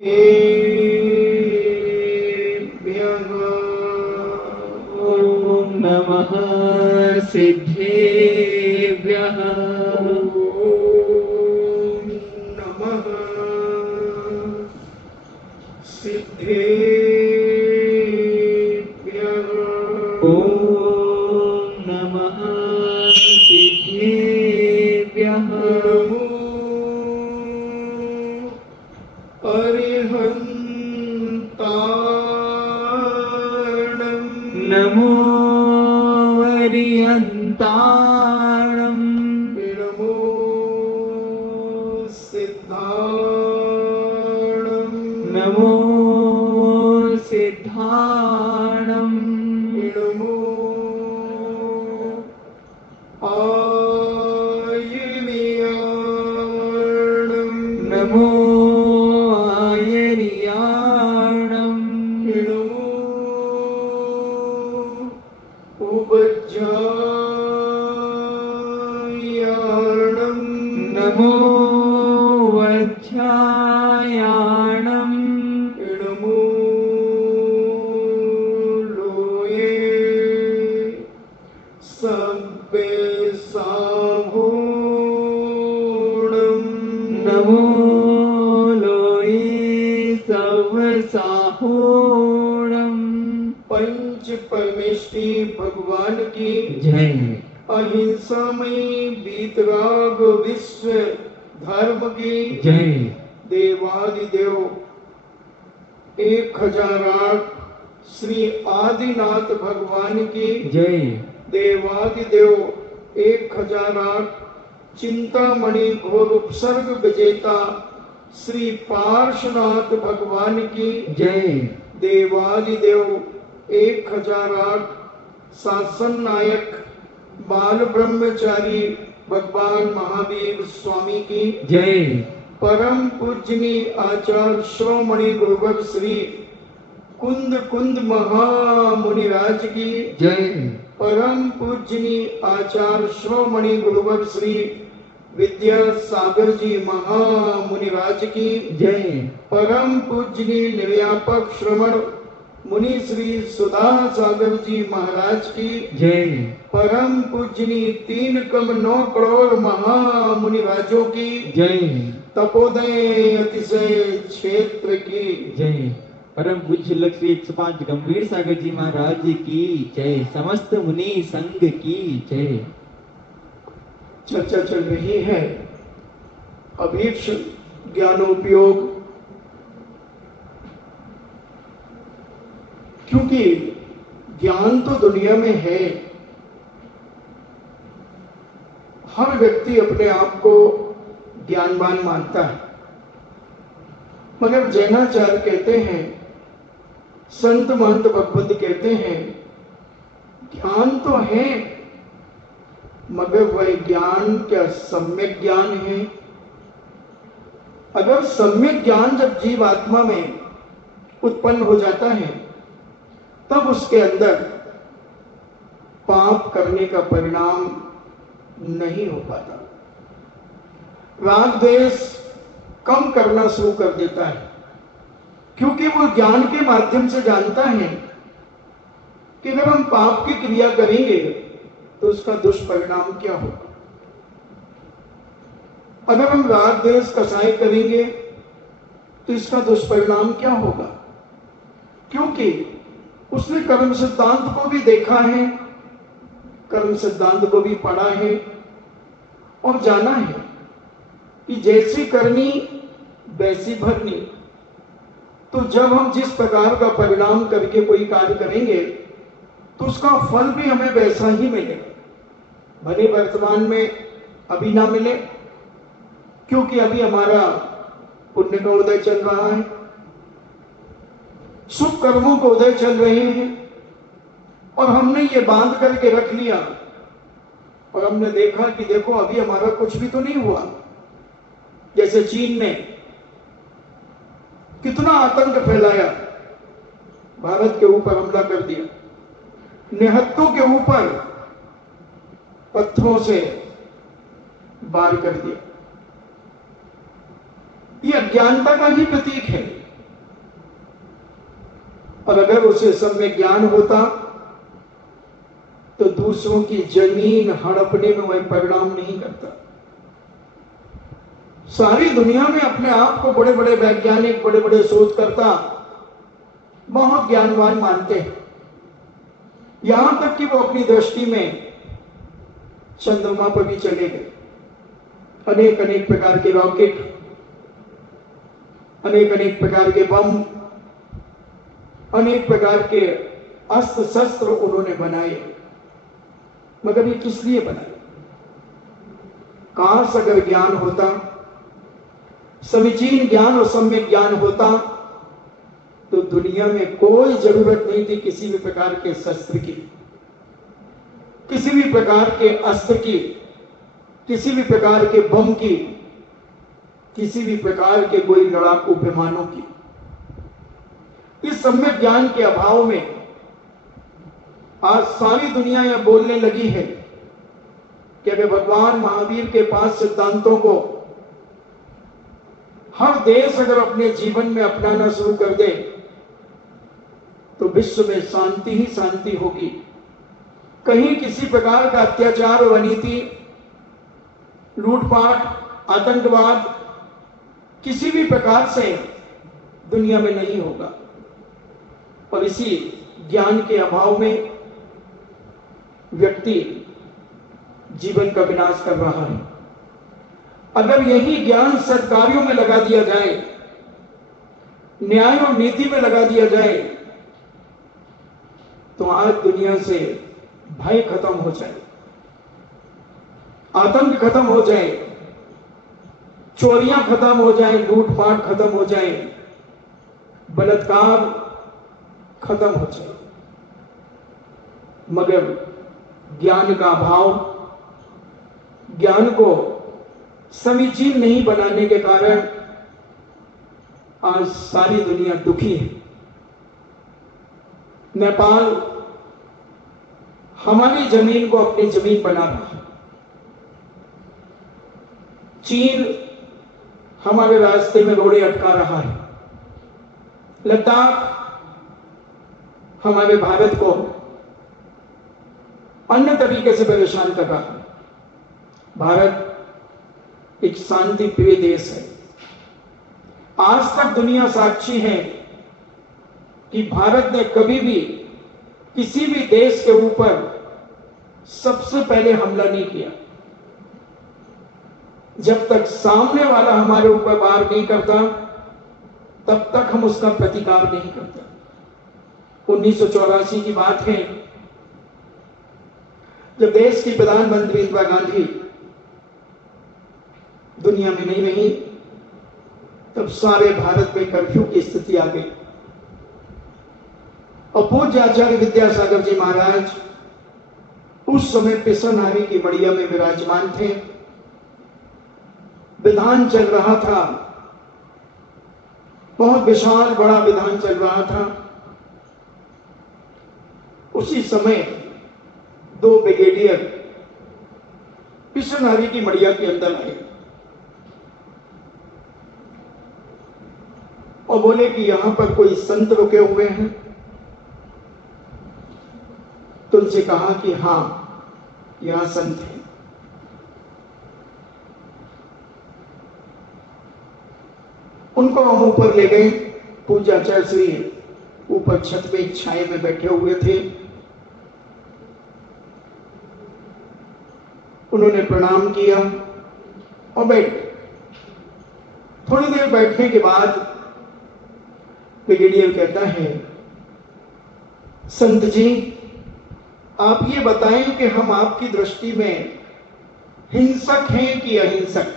एभ्यः ॐ नमः सिद्धेभ्यः ॐ नमः सिद्धेभ्यः ॐ नमः सिद्धेभ्यः नमो अरिहन्ताणं नमो सिद्धाणं नमो सिद्धाणं नमो आयर्याणं नमो आयर्याणं नमो वज्रायाणं नमो वज्रायाणं नमो लोये सव्यसाहोणं नमो लोये सव्यसाहोणं। पंच परमेष्टि भगवान की जय। अहिंसामयी वीतराग विश्व धर्म की जय। देवादिदेव 1008 श्री आदिनाथ भगवान की जय। देवादिदेव 1008 चिंतामणि घोर उपसर्ग विजेता श्री पार्श्वनाथ भगवान की जय। देवादिदेव 1008 शासन नायक बाल ब्रह्मचारी भगवान महावीर स्वामी की जय। परम पूजनी आचार्य श्रोमणि गुरुवर श्री कुंद कुंद महामुनिराज की जय। परम पूजनी आचार्य श्रोमणि गुरुवर श्री विद्यासागर जी महामुनिराज की जय। परम पूजनी निर्यापक श्रवण मुनि श्री सुधा सागर जी महाराज की जय। परम पूजनी 3,9 करोड़ महामुनिराजों की जय। तपोदय अतिशय क्षेत्र की जय। परम पूज्य लक्ष्मी 105 गंभीर सागर जी महाराज की जय। समस्त मुनि संघ की जय। चर्चा चल रही है अभीक्ष ज्ञानोपयोग, क्योंकि ज्ञान तो दुनिया में है। हर व्यक्ति अपने आप को ज्ञानवान मानता है, मगर जैनाचार्य कहते हैं, संत महंत भगवत कहते हैं, ज्ञान तो है मगर वह ज्ञान क्या सम्यक ज्ञान है? अगर सम्यक ज्ञान जब जीव आत्मा में उत्पन्न हो जाता है तब उसके अंदर पाप करने का परिणाम नहीं हो पाता। राग द्वेष कम करना शुरू कर देता है, क्योंकि वो ज्ञान के माध्यम से जानता है कि अगर हम पाप की क्रिया करेंगे तो उसका दुष्परिणाम क्या होगा। अगर हम राग द्वेष कसाई करेंगे तो इसका दुष्परिणाम क्या होगा, क्योंकि उसने कर्म सिद्धांत को भी देखा है, कर्म सिद्धांत को भी पढ़ा है और जाना है कि जैसी करनी वैसी भरनी। तो जब हम जिस प्रकार का परिणाम करके कोई कार्य करेंगे तो उसका फल भी हमें वैसा ही मिलेगा, भले वर्तमान में अभी ना मिले, क्योंकि अभी हमारा पुण्य का उदय चल रहा है, शुभ कर्मों को उदय चल रहे हैं, और हमने ये बांध करके रख लिया और हमने देखा कि देखो अभी हमारा कुछ भी तो नहीं हुआ। जैसे चीन ने कितना आतंक फैलाया, भारत के ऊपर हमला कर दिया, निहत्तों के ऊपर पत्थरों से वार कर दिया। ये अज्ञानता का ही प्रतीक है। और अगर उसे सम्यक ज्ञान होता तो दूसरों की जमीन हड़पने में वह परिणाम नहीं करता। सारी दुनिया में अपने आप को बड़े बड़े वैज्ञानिक, बड़े बड़े शोधकर्ता बहुत ज्ञानवान मानते हैं, यहां तक कि वो अपनी दृष्टि में चंद्रमा पर भी चले गए। अनेक अनेक प्रकार के रॉकेट, अनेक अनेक प्रकार के बम, अनेक प्रकार के अस्त्र शस्त्र उन्होंने बनाए, मगर ये किस लिए बनाए? काश अगर ज्ञान होता, समीचीन ज्ञान और सम्यक ज्ञान होता, तो दुनिया में कोई जरूरत नहीं थी किसी भी प्रकार के शस्त्र की, किसी भी प्रकार के अस्त्र की, किसी भी प्रकार के बम की, किसी भी प्रकार के कोई लड़ाकू विमानों की। इस सम्यक ज्ञान के अभाव में आज सारी दुनिया यह बोलने लगी है कि अगर भगवान महावीर के पास सिद्धांतों को हर देश अगर अपने जीवन में अपनाना शुरू कर दे तो विश्व में शांति ही शांति होगी। कहीं किसी प्रकार का अत्याचार और अनीति, लूटपाट, आतंकवाद किसी भी प्रकार से दुनिया में नहीं होगा। और इसी ज्ञान के अभाव में व्यक्ति जीवन का विनाश कर रहा है। अगर यही ज्ञान सत्कार्यों में लगा दिया जाए, न्याय और नीति में लगा दिया जाए, तो आज दुनिया से भय खत्म हो जाए, आतंक खत्म हो जाए, चोरियां खत्म हो जाए, लूटपाट खत्म हो जाए, बलात्कार खत्म हो जाए। मगर ज्ञान का अभाव, ज्ञान को समीचीन नहीं बनाने के कारण आज सारी दुनिया दुखी है। नेपाल हमारी जमीन को अपनी जमीन बना रहा है, चीन हमारे रास्ते में रोड़े अटका रहा है, लद्दाख हमारे भारत को अन्य तरीके से परेशान कर रहा है। भारत एक शांति प्रिय देश है। आज तक दुनिया साक्षी है कि भारत ने कभी भी किसी भी देश के ऊपर सबसे पहले हमला नहीं किया। जब तक सामने वाला हमारे ऊपर वार नहीं करता तब तक हम उसका प्रतिकार नहीं करते। 1984 की बात है, जब देश की प्रधानमंत्री इंदिरा गांधी दुनिया में नहीं रही, तब सारे भारत में कर्फ्यू की स्थिति आ गई। और पूज्य आचार्य विद्यासागर जी महाराज उस समय पिसनहारी की मड़िया में विराजमान थे। विधान चल रहा था, बहुत विशाल बड़ा विधान चल रहा था। उसी समय 2 ब्रिगेडियर पिसनहारी की मड़िया के अंदर आए और बोले कि यहां पर कोई संत रुके हुए हैं। तो उनसे कहा कि हां, यहां संत हैं। उनको हम ऊपर ले गए। पूज्य आचार्य श्री ऊपर छत पे छाए में बैठे हुए थे। उन्होंने प्रणाम किया और बैठे। थोड़ी देर बैठने के बाद ब्रिगेडियर कहता है, संत जी आप ये बताएं कि हम आपकी दृष्टि में हिंसक हैं कि अहिंसक?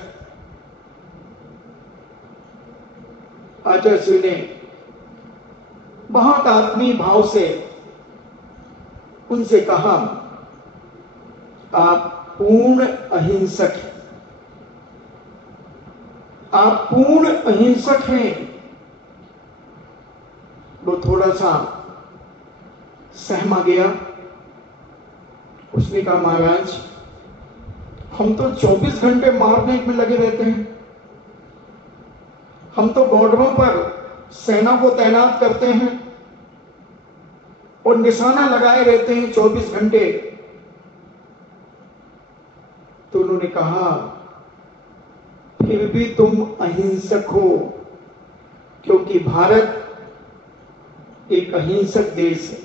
आचार्य श्री ने बहुत आत्मीय भाव से उनसे कहा, आप पूर्ण अहिंसक हैं, आप पूर्ण अहिंसक हैं। वो थोड़ा सा सहमा गया। उसने कहा, महाराज हम तो 24 घंटे मारने में लगे रहते हैं, हम तो बॉर्डरों पर सेना को तैनात करते हैं, और निशाना लगाए रहते हैं 24 घंटे। तो उन्होंने कहा फिर भी तुम अहिंसक हो, क्योंकि भारत एक अहिंसक देश है।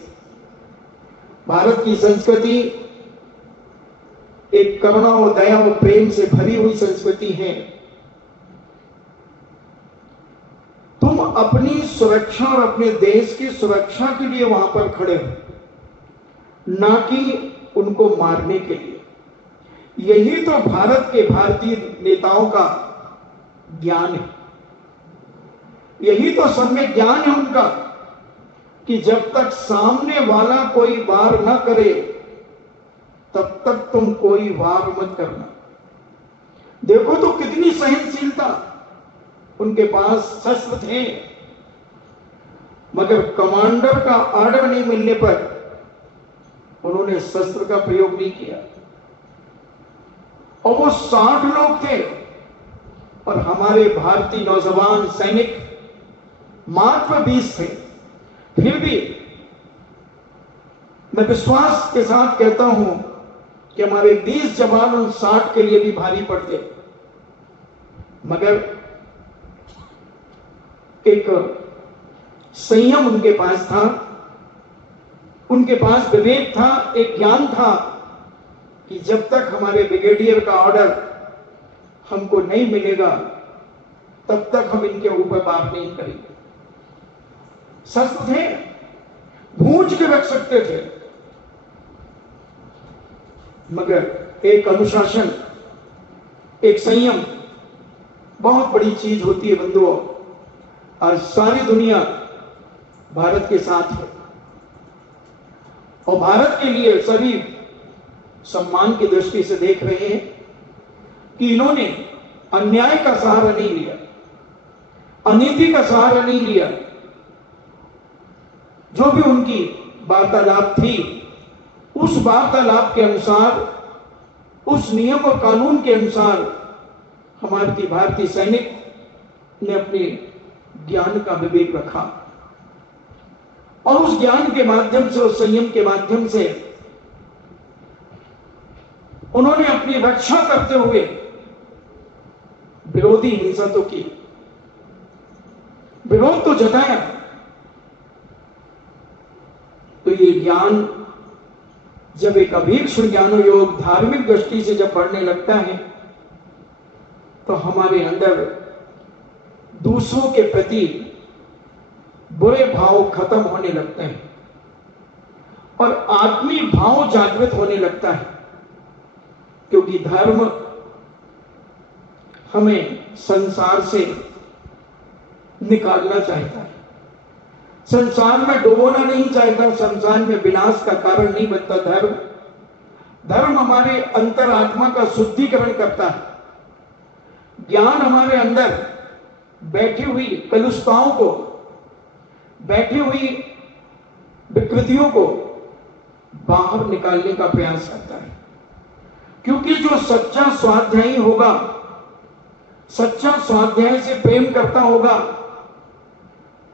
भारत की संस्कृति एक करुणा और दया और प्रेम से भरी हुई संस्कृति है। तुम अपनी सुरक्षा और अपने देश की सुरक्षा के लिए वहां पर खड़े हो, ना कि उनको मारने के लिए। यही तो भारत के भारतीय नेताओं का ज्ञान है, यही तो सम्यक ज्ञान है उनका, कि जब तक सामने वाला कोई वार न करे तब तक तुम कोई वार मत करना। देखो तो कितनी सहनशीलता, उनके पास शस्त्र थे, मगर कमांडर का ऑर्डर नहीं मिलने पर उन्होंने शस्त्र का प्रयोग नहीं किया। और वो 60 लोग थे और हमारे भारतीय नौजवान सैनिक मात्र 20 थे। फिर भी मैं विश्वास के साथ कहता हूं कि हमारे 20 जवान उन 60 के लिए भी भारी पड़ते, मगर एक संयम उनके पास था, उनके पास विवेक था, एक ज्ञान था कि जब तक हमारे ब्रिगेडियर का ऑर्डर हमको नहीं मिलेगा तब तक हम इनके ऊपर वार नहीं करेंगे। शस्त्र थे, भूंज के रख सकते थे, मगर एक अनुशासन, एक संयम बहुत बड़ी चीज होती है बंधुओं। आज सारी दुनिया भारत के साथ है और भारत के लिए सभी सम्मान की दृष्टि से देख रहे हैं कि इन्होंने अन्याय का सहारा नहीं लिया, अनीति का सहारा नहीं लिया। जो भी उनकी वार्तालाप थी, उस वार्तालाप के अनुसार, उस नियम और कानून के अनुसार हमारे भारतीय सैनिक ने अपने ज्ञान का विवेक रखा और उस ज्ञान के माध्यम से, उस संयम के माध्यम से उन्होंने अपनी रक्षा करते हुए विरोधी हिंसा तो की, विरोध तो जताया। तो ये ज्ञान जब एक अभीक्ष्ण ज्ञान योग धार्मिक दृष्टि से जब पढ़ने लगता है तो हमारे अंदर दूसरों के प्रति बुरे भाव खत्म होने लगते हैं और आत्मीय भाव जागृत होने लगता है, क्योंकि धर्म हमें संसार से निकालना चाहता है, संसार में डुबोना नहीं चाहता, संसार में विनाश का कारण नहीं बनता। धर्म हमारे अंतरात्मा का शुद्धिकरण करता है। ज्ञान हमारे अंदर बैठी हुई कलुषताओं को, बैठी हुई विकृतियों को बाहर निकालने का प्रयास करता है, क्योंकि जो सच्चा स्वाध्यायी होगा, सच्चा स्वाध्याय से प्रेम करता होगा,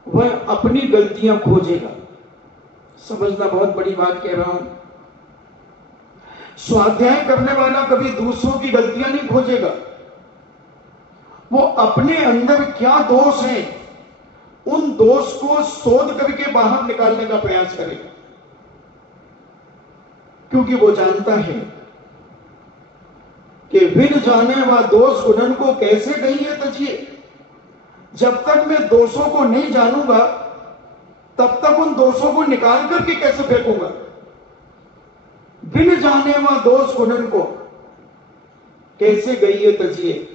वह अपनी गलतियां खोजेगा। समझना, बहुत बड़ी बात कह रहा हूं। स्वाध्याय करने वाला कभी दूसरों की गलतियां नहीं खोजेगा, वो अपने अंदर क्या दोष है उन दोष को शोध करके बाहर निकालने का प्रयास करेगा, क्योंकि वो जानता है कि बिन जाने व दोष गुणन को कैसे कहिए तजिए। जब तक मैं दोषों को नहीं जानूंगा तब तक उन दोषों को निकाल करके कैसे फेंकूंगा। बिन जाने व दोष गुणन को कैसे गइए तजिए।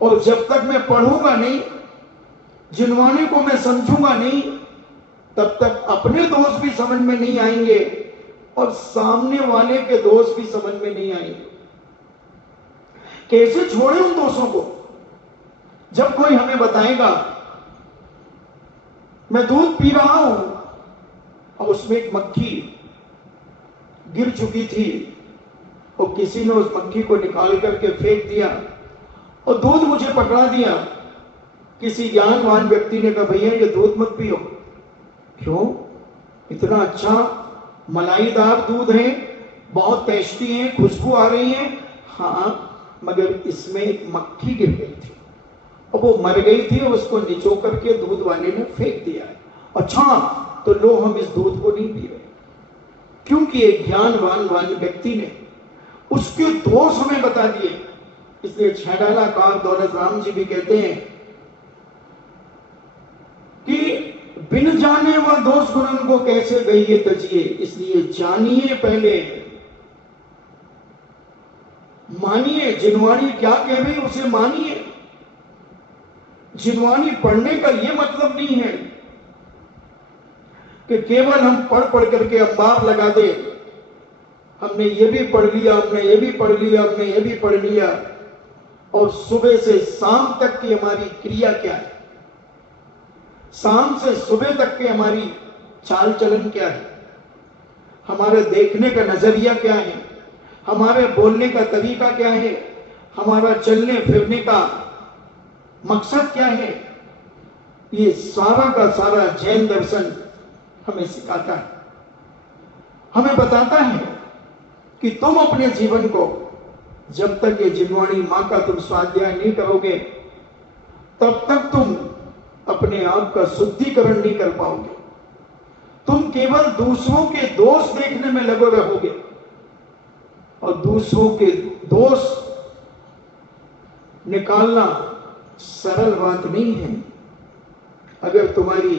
और जब तक मैं पढ़ूंगा नहीं, जिनवाने को मैं समझूंगा नहीं, तब तक अपने दोष भी समझ में नहीं आएंगे और सामने वाले के दोष भी समझ में नहीं आएंगे। कैसे छोड़े उन दोषों को। जब कोई हमें बताएगा, मैं दूध पी रहा हूं और उसमें एक मक्खी गिर चुकी थी और किसी ने उस मक्खी को निकाल करके फेंक दिया और दूध मुझे पकड़ा दिया, किसी ज्ञानवान व्यक्ति ने कहा भैया ये दूध मत पियो। क्यों? इतना अच्छा मलाईदार दूध है, बहुत टेस्टी है, खुशबू आ रही है, हाँ, मगर इसमें एक मक्खी गिर गई थी और वो मर गई थी और उसको निचो करके दूध वाले ने फेंक दिया है। अच्छा, तो लो हम इस दूध को नहीं पी रहे, क्योंकि एक ज्ञानवान व्यक्ति ने उसके दोष हमें बता दिए। इसलिए छैडालाकार दौलत राम जी भी कहते हैं कि बिन जाने वह दोष गुणन को कैसे गई तजिए, इसलिए जानिए पहले, मानिए। जिनवाणी क्या कह रही उसे मानिए। जिनवाणी पढ़ने का यह मतलब नहीं है कि केवल हम पढ़ पढ़ करके अखबार लगा दे, हमने ये भी पढ़ लिया, हमने ये भी पढ़ लिया, हमने ये भी पढ़ लिया, और सुबह से शाम तक की हमारी क्रिया क्या है, शाम से सुबह तक की हमारी चाल चलन क्या है, हमारे देखने का नजरिया क्या है, हमारे बोलने का तरीका क्या है, हमारा चलने फिरने का मकसद क्या है, ये सारा का सारा जैन दर्शन हमें सिखाता है, हमें बताता है कि तुम अपने जीवन को जब तक ये जिनवाणी मां का तुम स्वाध्याय नहीं करोगे, तब तक तुम अपने आप का शुद्धिकरण नहीं कर पाओगे। तुम केवल दूसरों के दोष देखने में लगे रहोगे, और दूसरों के दोष निकालना सरल बात नहीं है। अगर तुम्हारी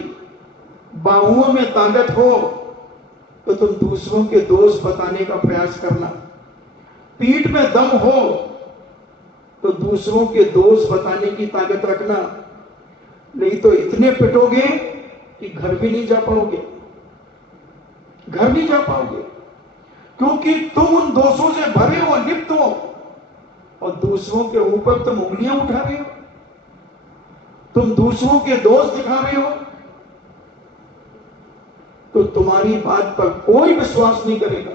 बाहुओं में ताकत हो तो तुम दूसरों के दोष बताने का प्रयास करना, पीठ में दम हो तो दूसरों के दोष बताने की ताकत रखना, नहीं तो इतने पिटोगे कि घर भी नहीं जा पाओगे, घर नहीं जा पाओगे, क्योंकि तुम उन दोषों से भरे हो, लिप्त हो, और दूसरों के ऊपर तुम उंगलियां उठा रहे हो, तुम दूसरों के दोष दिखा रहे हो, तो तुम्हारी बात पर कोई विश्वास नहीं करेगा,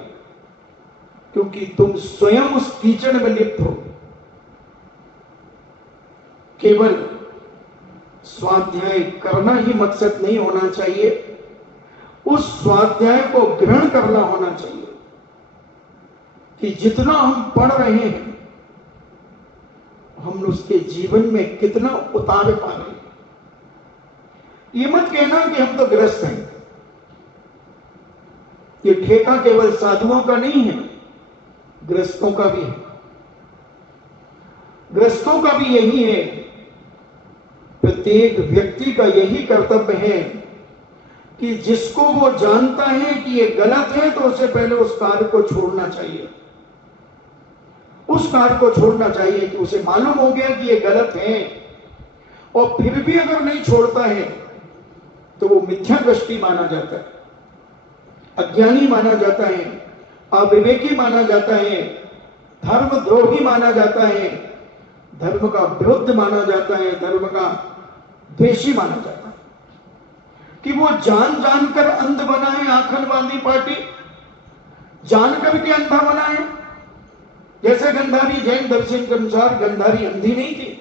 क्योंकि तुम स्वयं उस कीचड़ में लिप्त हो। केवल स्वाध्याय करना ही मकसद नहीं होना चाहिए, उस स्वाध्याय को ग्रहण करना होना चाहिए कि जितना हम पढ़ रहे हैं हम उसके जीवन में कितना उतार पा रहे हैं। ये मत कहना कि हम तो ग्रस्त हैं। ये ठेका केवल साधुओं का नहीं है, ग्रस्तों का भी है। ग्रस्तों का भी यही है, प्रत्येक व्यक्ति का यही कर्तव्य है कि जिसको वो जानता है कि ये गलत है तो उसे पहले उस कार्य को छोड़ना चाहिए। उस कार्य को छोड़ना चाहिए कि उसे मालूम हो गया कि ये गलत है, और फिर भी अगर नहीं छोड़ता है तो वो मिथ्या दृष्टि माना जाता है, अज्ञानी माना जाता है, अविवेकी माना जाता है, धर्मद्रोही माना जाता है, धर्म का विरुद्ध माना जाता है, धर्म का द्वेषी माना जाता है। कि वो जान जानकर अंध बनाए, आखंडवादी पार्टी जान करके अंधा बनाए। जैसे गंधारी जैन दर्शन के अनुसार गंधारी अंधी नहीं थी,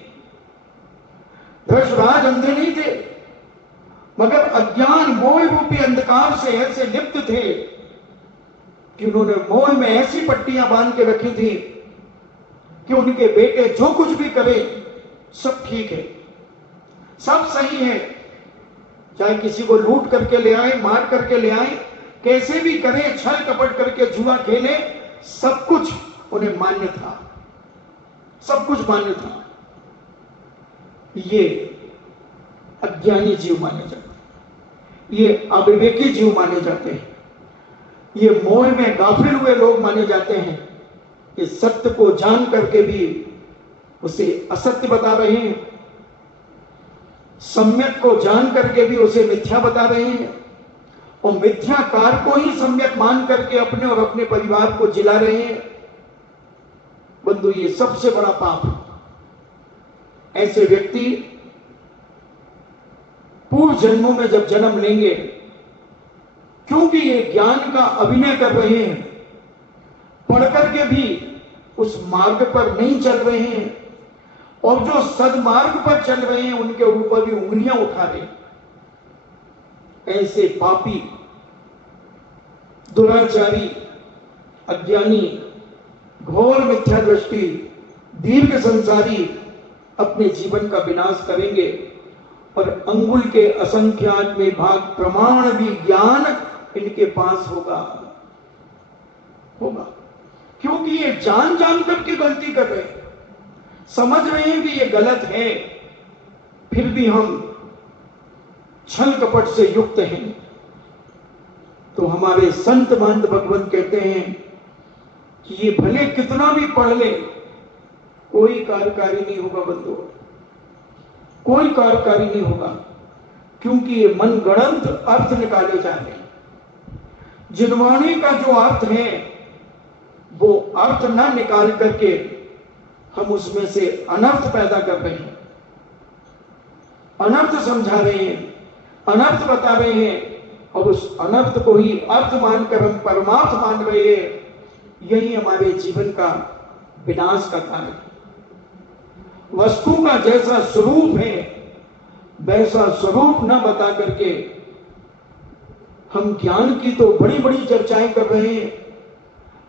धर्षराज अंधे नहीं थे, मगर अज्ञान मोह रूपी अंधकार से ऐसे लिप्त थे कि उन्होंने मोह में ऐसी पट्टियां बांध के रखी थी कि उनके बेटे जो कुछ भी करे सब ठीक है, सब सही है, चाहे किसी को लूट करके ले आए, मार करके ले आए, कैसे भी करें, छल कपट करके जुआ खेले, सब कुछ उन्हें मान्य था, सब कुछ मान्य था। ये अज्ञानी जीव माने जाते हैं, ये अविवेकी जीव माने जाते हैं, ये मोह में गाफिल हुए लोग माने जाते हैं, कि सत्य को जान करके भी उसे असत्य बता रहे हैं, सम्यक को जान करके भी उसे मिथ्या बता रहे हैं, और मिथ्याकार को ही सम्यक मान करके अपने और अपने परिवार को जिला रहे हैं। बंधु, ये सबसे बड़ा पाप है। ऐसे व्यक्ति पूर्व जन्मों में जब जन्म लेंगे, क्योंकि ये ज्ञान का अभिनय कर रहे हैं, पढ़ करके भी उस मार्ग पर नहीं चल रहे हैं, और जो सदमार्ग पर चल रहे हैं उनके ऊपर भी उंगलियां उठा रहे हैं। ऐसे पापी दुराचारी, अज्ञानी, घोर मिथ्या दृष्टि, दीर्घ संसारी अपने जीवन का विनाश करेंगे और अंगुल के असंख्यात में भाग प्रमाण भी ज्ञान इनके पास होगा। क्योंकि ये जान जान करके गलती कर रहे हैं, समझ रहे हैं कि ये गलत है, फिर भी हम छल कपट से युक्त हैं। तो हमारे संत महंत भगवंत कहते हैं कि ये भले कितना भी पढ़ ले, कोई कार्यकारी नहीं होगा बंधु, कोई कार्यकारी नहीं होगा, क्योंकि ये मनगढ़ंत अर्थ निकाले जा रहे हैं। जिनवाणी का जो अर्थ है वो अर्थ न निकाल करके हम उसमें से अनर्थ पैदा कर रहे हैं, अनर्थ समझा रहे हैं, अनर्थ बता रहे हैं, और उस अनर्थ को ही अर्थ मानकर हम परमार्थ मान रहे हैं। यही हमारे जीवन का विनाश का कारण है। वस्तु का जैसा स्वरूप है वैसा स्वरूप न बता करके हम ज्ञान की तो बड़ी बड़ी चर्चाएं कर रहे हैं,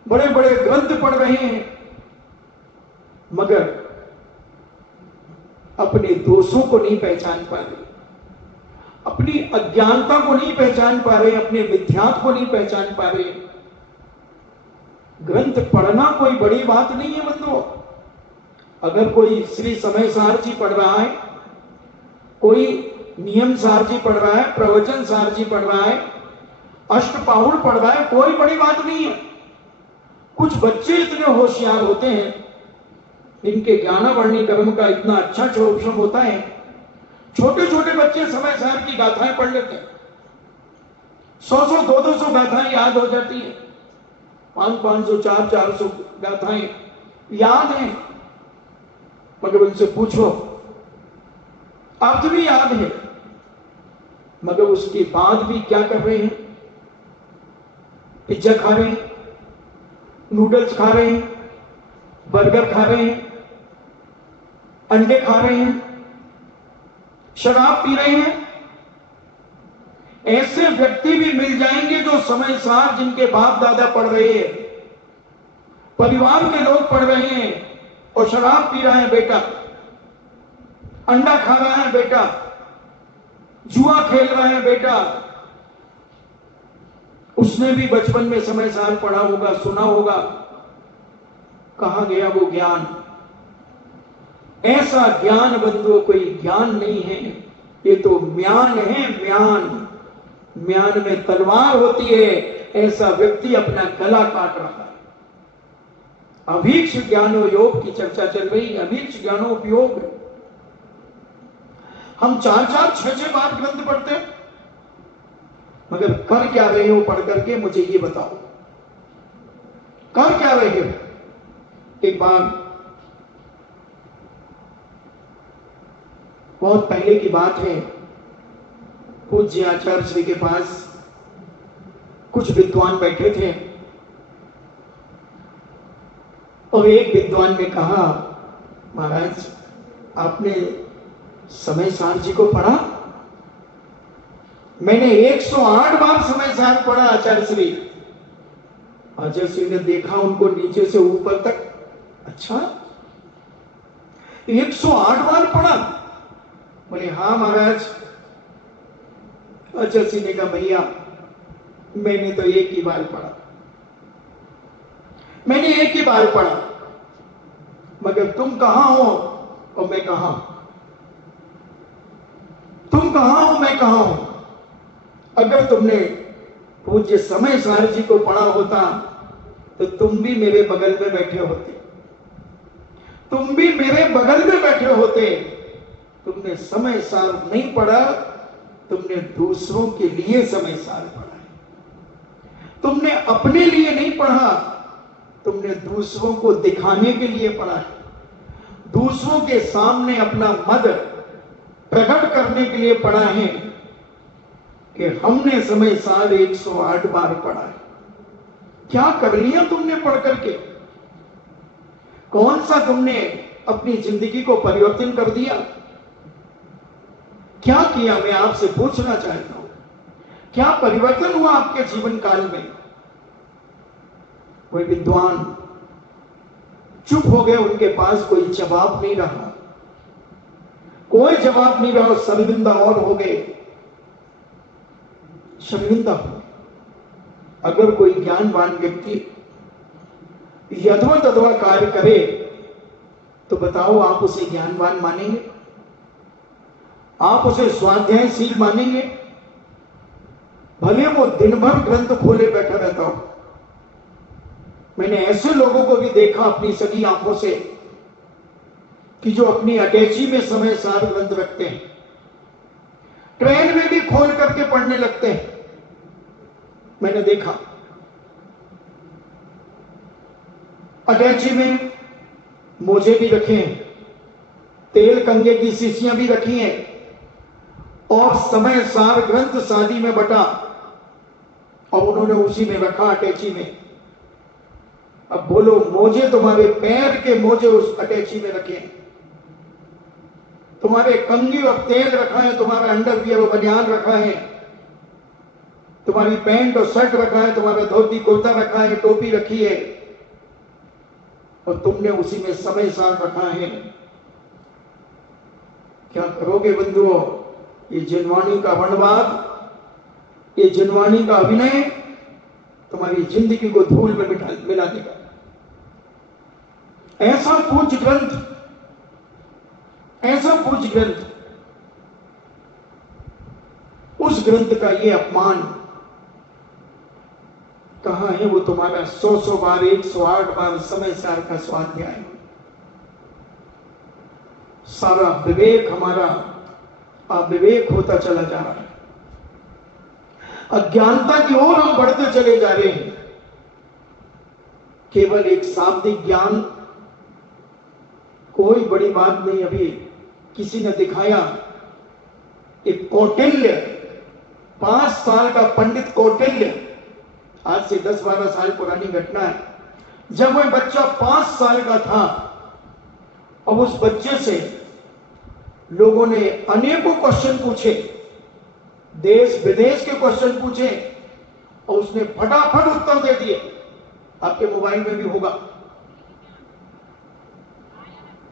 बड़े बड़े ग्रंथ पढ़ रहे हैं, मगर अपने दोषों को नहीं पहचान पा रहे, अपनी अज्ञानता को नहीं पहचान पा रहे, अपने मिथ्यात्व को नहीं पहचान पा रहे। ग्रंथ पढ़ना कोई बड़ी बात नहीं है बंधुओं। अगर कोई श्री समय सार जी पढ़ रहा है, कोई नियम सार जी पढ़ रहा है, प्रवचन सार जी पढ़ रहा है, अष्टपाहुड़ पढ़ रहा है, कोई बड़ी बात नहीं है। कुछ बच्चे इतने होशियार होते हैं, इनके ज्ञानावर्णी कर्म का इतना अच्छा क्षोभम होता है, छोटे छोटे बच्चे समय सार की गाथाएं पढ़ लेते हैं, 100 200 गाथाएं याद हो जाती है, 500 400 गाथाएं याद हैं, मगर उनसे पूछो अर्थ भी याद है, मगर उसके बाद भी क्या कर रहे हैं? पिज्जा खा रहे हैं, नूडल्स खा रहे हैं, बर्गर खा रहे हैं, अंडे खा रहे हैं, शराब पी रहे हैं। ऐसे व्यक्ति भी मिल जाएंगे जो समय सार जिनके बाप दादा पढ़ रहे हैं, परिवार के लोग पढ़ रहे हैं और शराब पी रहा है बेटा, अंडा खा रहा है बेटा, जुआ खेल रहा है बेटा। उसने भी बचपन में समय सार पढ़ा होगा, सुना होगा, कहां गया वो ज्ञान? ऐसा ज्ञान बंधुओं कोई ज्ञान नहीं है, ये तो म्यान है, म्यान। म्यान में तलवार होती है, ऐसा व्यक्ति अपना गला काट रहा है। अभीक्ष ज्ञानो योग की चर्चा चल रही है, अभीक्ष ज्ञानोपयोग। हम 4 6 बार ग्रंथ पढ़ते हैं, मगर कर क्या रहे हो पढ़ करके? मुझे ये बताओ, कर क्या रहे हो? एक बार बहुत पहले की बात है, पूज्य आचार्य श्री के पास कुछ विद्वान बैठे थे और एक विद्वान ने कहा, महाराज आपने समय सार जी को पढ़ा? मैंने 108 बार समय सार पढ़ा आचार्य श्री। आचार्य श्री ने देखा उनको नीचे से ऊपर तक, अच्छा 108 बार पढ़ा? बोले हाँ महाराज। आचार्य श्री ने कहा भैया मैंने तो एक ही बार पढ़ा, मैंने एक ही बार पढ़ा, मगर तुम कहां हो और मैं कहां हूं? तुम कहां हो, मैं कहां हूं? अगर तुमने पूज्य समय सार जी को पढ़ा होता तो तुम भी मेरे बगल में बैठे होते, तुम भी मेरे बगल में बैठे होते। तुमने समय सार नहीं पढ़ा, तुमने दूसरों के लिए समय सार पढ़ा है। तुमने अपने लिए नहीं पढ़ा, तुमने दूसरों को दिखाने के लिए पढ़ा है, दूसरों के सामने अपना मद प्रकट करने के लिए पढ़ा है कि हमने समय सार 108 बार पढ़ा है। क्या कर लिया तुमने पढ़ करके? कौन सा तुमने अपनी जिंदगी को परिवर्तन कर दिया? क्या किया? मैं आपसे पूछना चाहता हूं, क्या परिवर्तन हुआ आपके जीवन काल में? कोई विद्वान चुप हो गए, उनके पास कोई जवाब नहीं रहा, कोई जवाब नहीं रहा, शर्मिंदा और हो गए, शर्मिंदा हो। अगर कोई ज्ञानवान व्यक्ति यथवा तथवा कार्य करे तो बताओ, आप उसे ज्ञानवान मानेंगे? आप उसे स्वाध्यायशील मानेंगे? भले वो दिन भर ग्रंथ खोले बैठा रहता हो। मैंने ऐसे लोगों को भी देखा अपनी सगी आंखों से कि जो अपनी अटैची में समय सार ग्रंथ रखते हैं, ट्रेन में भी खोल करके पढ़ने लगते हैं। मैंने देखा अटैची में मोजे भी रखे हैं, तेल कंगे की शीशियां भी रखी हैं, और समय सार ग्रंथ शादी में बटा और उन्होंने उसी में रखा अटैची में। अब बोलो, मोजे तुम्हारे पैर के मोजे उस अटैची में रखे हैं, तुम्हारे कंगी और तेल रखा है, तुम्हारा अंडरवियर और बनियान रखा है, तुम्हारी पैंट और शर्ट रखा है, तुम्हारा धोती कुर्ता रखा है, टोपी रखी है, और तुमने उसी में समय सार रखा है। क्या करोगे बंधुओं? ये जिनवाणी का वनवाद, ये जिनवाणी का अभिनय तुम्हारी जिंदगी को धूल में मिला देगा। ऐसा पूज्य ग्रंथ, ऐसा पूज्य ग्रंथ, उस ग्रंथ का ये अपमान कहां है? वो तुम्हारा 100 बार 108 बार समय सार का स्वाध्याय। सारा विवेक हमारा अविवेक होता चला जा रहा है, अज्ञानता की ओर हम बढ़ते चले जा रहे हैं। केवल एक शाब्दिक ज्ञान कोई बड़ी बात नहीं। अभी किसी ने दिखाया, एक कौटिल्य, 5 साल का पंडित कौटिल्य, आज से 10-12 साल पुरानी घटना है। जब वह बच्चा 5 साल का था और उस बच्चे से लोगों ने अनेकों क्वेश्चन पूछे, देश विदेश के क्वेश्चन पूछे, और उसने फटाफट उत्तर दे दिए। आपके मोबाइल में भी होगा।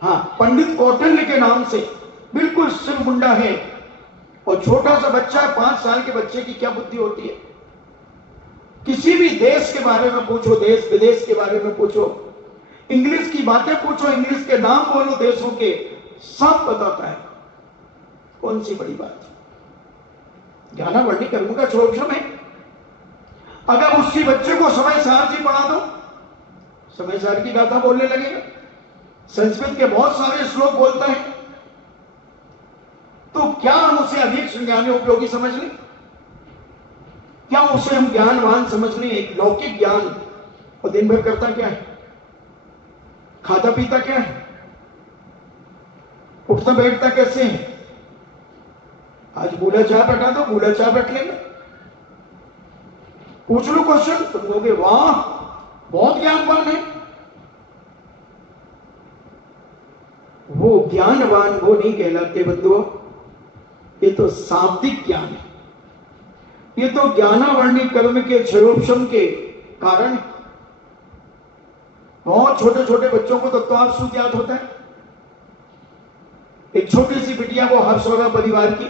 हाँ, पंडित कौटिल्य के नाम से, बिल्कुल सिर मुंडा है, और छोटा सा बच्चा है। 5 साल के बच्चे की क्या बुद्धि होती है? किसी भी देश के बारे में पूछो, देश विदेश के बारे में पूछो, इंग्लिश की बातें पूछो, इंग्लिश के नाम बोलो देशों के, सब बताता है। कौन सी बड़ी बात? ज्ञानावर्णी कर्म का छोड़म है। अगर उसी बच्चे को समय सार जी पढ़ा दो, समय सार की गाथा बोलने लगेगा, संस्कृत के बहुत सारे श्लोक बोलता है, तो क्या हम उसे अधिक ज्ञानी उपयोगी समझ लें? क्या उसे हम ज्ञानवान समझ लें? एक लौकिक ज्ञान, और दिन भर करता क्या है? खाता पीता क्या है? उठता बैठता कैसे है? आज बूढ़ा चाय बैठा दो, बूढ़ा चाय बैठ लेगा। पूछ लो क्वेश्चन, तुम कहोगे वाह बहुत ज्ञानवान है। वो ज्ञानवान वो नहीं कहलाते बंधुओं, ये तो शाब्दिक ज्ञान है। ये तो ज्ञानावर्णी कर्म के क्षयोपशम के कारण। बहुत छोटे छोटे बच्चों को तत्वार्थसूत्र याद होता है। एक छोटी सी बिटिया, वो हर्षवर्धा परिवार की,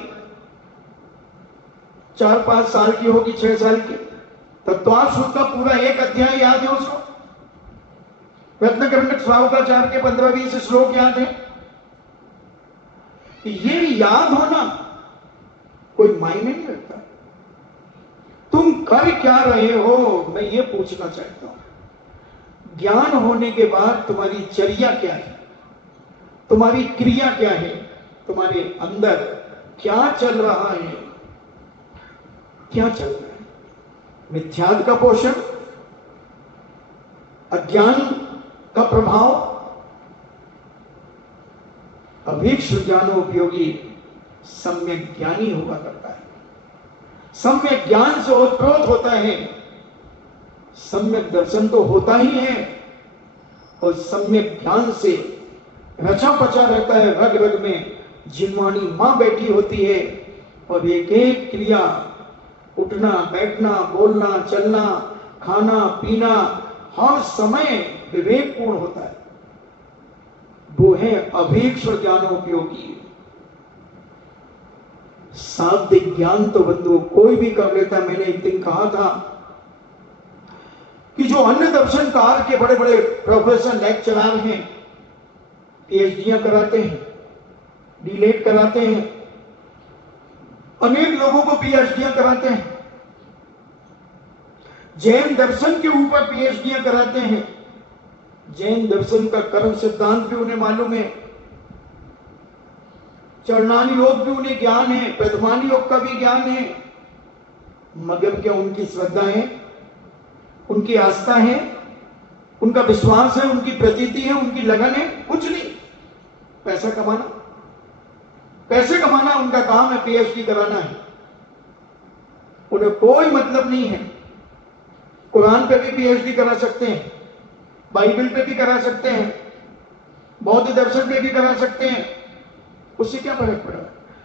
4-5 साल की होगी, 6 साल की, तत्वार्थसूत्र का पूरा एक अध्याय याद है उसको। रत्नकर्णक श्रावकाचार्य के 15-20 श्लोक याद है। ये याद होना कोई मायने नहीं रखता। तुम कर क्या रहे हो, मैं ये पूछना चाहता हूं। ज्ञान होने के बाद तुम्हारी चर्या क्या है, तुम्हारी क्रिया क्या है, तुम्हारे अंदर क्या चल रहा है? क्या चल रहा है? मिथ्यात्व का पोषण, अज्ञान का प्रभाव, अभीक्ष ज्ञानोपयोगी सम्यक ज्ञानी हुआ करता है। सम्यक ज्ञान से ओतप्रोत होता है, सम्यक दर्शन तो होता ही है, और सम्यक ज्ञान से रचा पचा रहता है। रग रग में जिनवाणी मां बैठी होती है, और एक एक क्रिया, उठना बैठना, बोलना चलना, खाना पीना, हर समय विवेकपूर्ण होता है, वो है अभीक्ष्ण ज्ञानोपयोगी। शाब्दिक ज्ञान तो बंधु कोई भी कर लेता। मैंने एक दिन कहा था कि जो अन्य दर्शनकार के बड़े बड़े प्रोफेसर लेक्चरर हैं, पीएचडीयां कराते हैं, डीलेट कराते हैं, अनेक लोगों को पीएचडीयां कराते हैं, जैन दर्शन के ऊपर पीएचडीयां कराते हैं, जैन दर्शन का कर्म सिद्धांत भी उन्हें मालूम है, चरणानी योग भी उन्हें ज्ञान है, प्रथमानी योग का भी ज्ञान है, मगर क्या उनकी श्रद्धा है, उनकी आस्था है, उनका विश्वास है, उनकी प्रतीति है, उनकी लगन है? कुछ नहीं। पैसा कमाना, पैसे कमाना उनका काम है, पीएचडी कराना है, उन्हें कोई मतलब नहीं है। कुरान पे भी पीएचडी करा सकते हैं, बाइबल पे भी करा सकते हैं, बौद्ध दर्शन पे भी करा सकते हैं, उससे क्या फर्क पड़ा?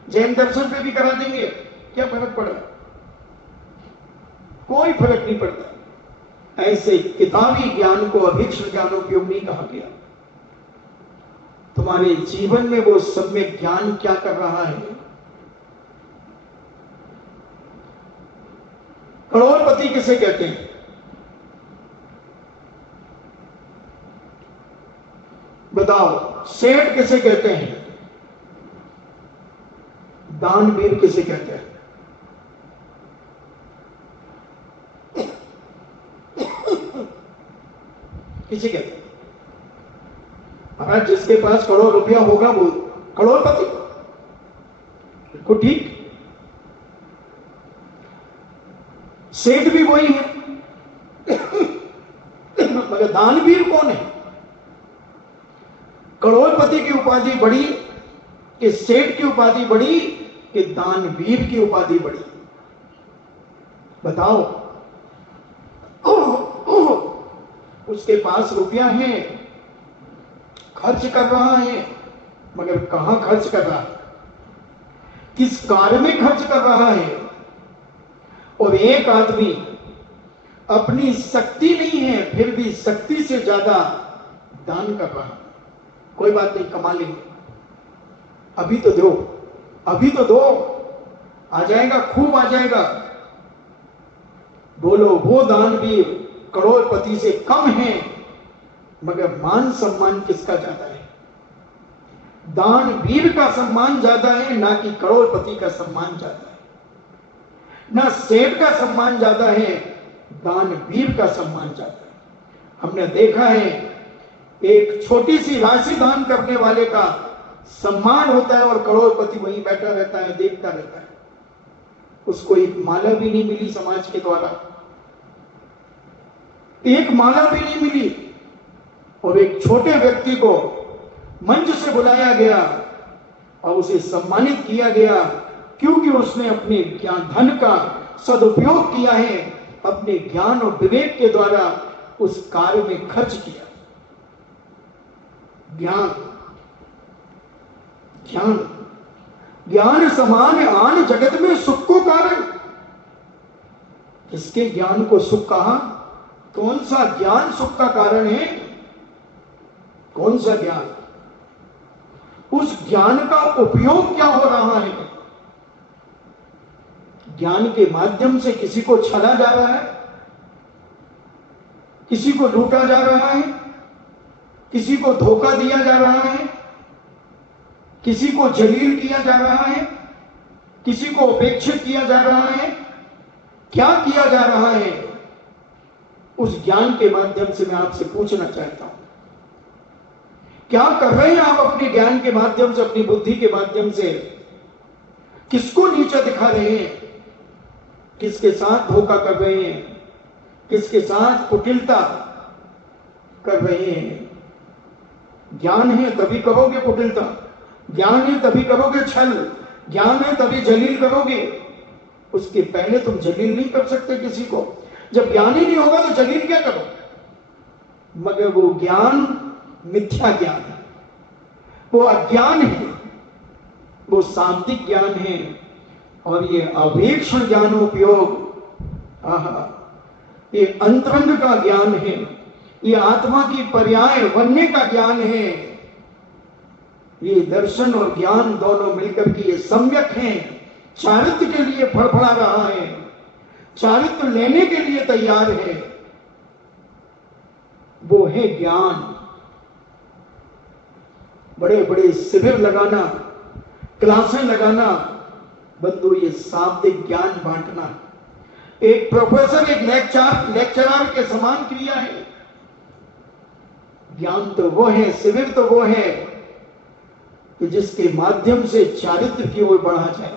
जैन दर्शन पे भी करा देंगे, क्या फर्क पड़ा? कोई फर्क नहीं पड़ता। ऐसे किताबी ज्ञान को अभीक्ष्ण ज्ञानोपयोग नहीं कहा गया। तुम्हारे जीवन में वो सम्यक ज्ञान क्या कर रहा है? करोड़पति किसे कहते हैं? बताओ। सेठ किसे कहते हैं? दानवीर किसे कहते हैं? किसे कहते हैं? अगर जिसके पास करोड़ रुपया होगा वो करोड़पति, बिल्कुल ठीक। सेठ भी वही है, मगर दानवीर कौन है? करोड़पति की उपाधि बड़ी कि सेठ की उपाधि बड़ी कि दानवीर की उपाधि बड़ी? बताओ। उसके पास रुपया है, खर्च कर रहा है, मगर कहां खर्च कर रहा है, किस कार्य में खर्च कर रहा है? और एक आदमी अपनी शक्ति नहीं है फिर भी शक्ति से ज्यादा दान कर रहा है। कोई बात नहीं, कमा लेंगे, अभी तो दो, अभी तो दो, आ जाएगा, खूब आ जाएगा। बोलो, वो दानवीर करोड़पति से कम है, मगर मान सम्मान किसका ज्यादा है? दानवीर का सम्मान ज्यादा है, ना कि करोड़पति का सम्मान ज्यादा है। ना सेठ का सम्मान ज्यादा है, दानवीर का सम्मान ज्यादा है। हमने देखा है एक छोटी सी राशि दान करने वाले का सम्मान होता है और करोड़पति वहीं बैठा रहता है, देखता रहता है। उसको एक माला भी नहीं मिली समाज के द्वारा, एक माला भी नहीं मिली, और एक छोटे व्यक्ति को मंच से बुलाया गया और उसे सम्मानित किया गया क्योंकि उसने अपने ज्ञान धन का सदुपयोग किया है, अपने ज्ञान और विवेक के द्वारा उस कार्य में खर्च किया। ज्ञान ज्ञान ज्ञान समान आन जगत में सुख को कारण। किसके ज्ञान को सुख कहा? कौन सा ज्ञान सुख का कारण है? कौन सा ज्ञान? उस ज्ञान का उपयोग क्या हो रहा है? ज्ञान के माध्यम से किसी को छला जा रहा है, किसी को लूटा जा रहा है, किसी को धोखा दिया जा रहा है, किसी को जलील किया जा रहा है, किसी को उपेक्षित किया जा रहा है। क्या किया जा रहा है? उस ज्ञान के माध्यम से मैं आपसे पूछना चाहता हूं, क्या कर रहे हैं आप अपने ज्ञान के माध्यम से, अपनी बुद्धि के माध्यम से? किसको नीचा दिखा रहे हैं? किसके साथ धोखा कर रहे हैं? किसके साथ कुटिलता कर रहे हैं? ज्ञान है तभी करोगे कुटिलता, ज्ञान है तभी करोगे छल, ज्ञान है तभी जलील करोगे। उसके पहले तुम जलील नहीं कर सकते किसी को। जब ज्ञान ही नहीं होगा तो जलील क्या करो? मगर वो ज्ञान मिथ्या ज्ञान है, वो अज्ञान है, वो शाब्दिक ज्ञान है। और ये अवेक्षण ज्ञानोपयोग, ये अंतरंग का ज्ञान है, ये आत्मा की पर्याय बनने का ज्ञान है। ये दर्शन और ज्ञान दोनों मिलकर के ये सम्यक हैं, चारित्र के लिए फड़फड़ा रहा है, चारित्र लेने के लिए तैयार है, वो है ज्ञान। बड़े बड़े शिविर लगाना, क्लासें लगाना, बंधु ये शाब्दिक ज्ञान बांटना, एक प्रोफेसर एक लेक्चरर के समान क्रिया है। ज्ञान तो वो है, शिविर तो वो है कि जिसके माध्यम से चारित्र की ओर बढ़ा जाए,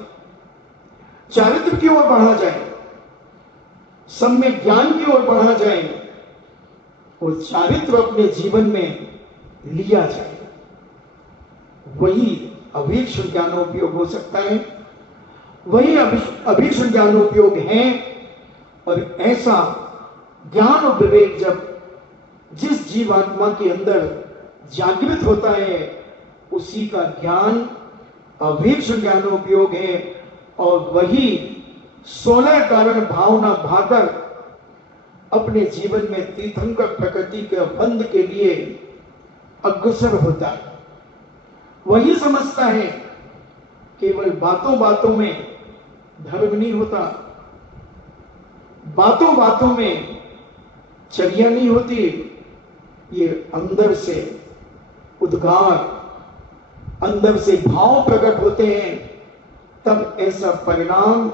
चारित्र की ओर बढ़ा जाए, सम्यक ज्ञान की ओर बढ़ा जाए, और चारित्र अपने जीवन में लिया जाए। वही अभीक्ष्ण ज्ञानोपयोग हो सकता है, वही अभीक्ष्ण ज्ञानोपयोग है। और ऐसा ज्ञान और विवेक जब जिस जीवात्मा के अंदर जागृत होता है, उसी का ज्ञान अभीक्ष्ण ज्ञानोपयोग है। और वही 16 कारण भावना भाकर अपने जीवन में तीर्थंकर प्रकृति के बंध के लिए अग्रसर होता है। वही समझता है केवल बातों बातों में धर्म नहीं होता, बातों बातों में चर्या नहीं होती, ये अंदर से उद्गार, अंदर से भाव प्रकट होते हैं, तब ऐसा परिणाम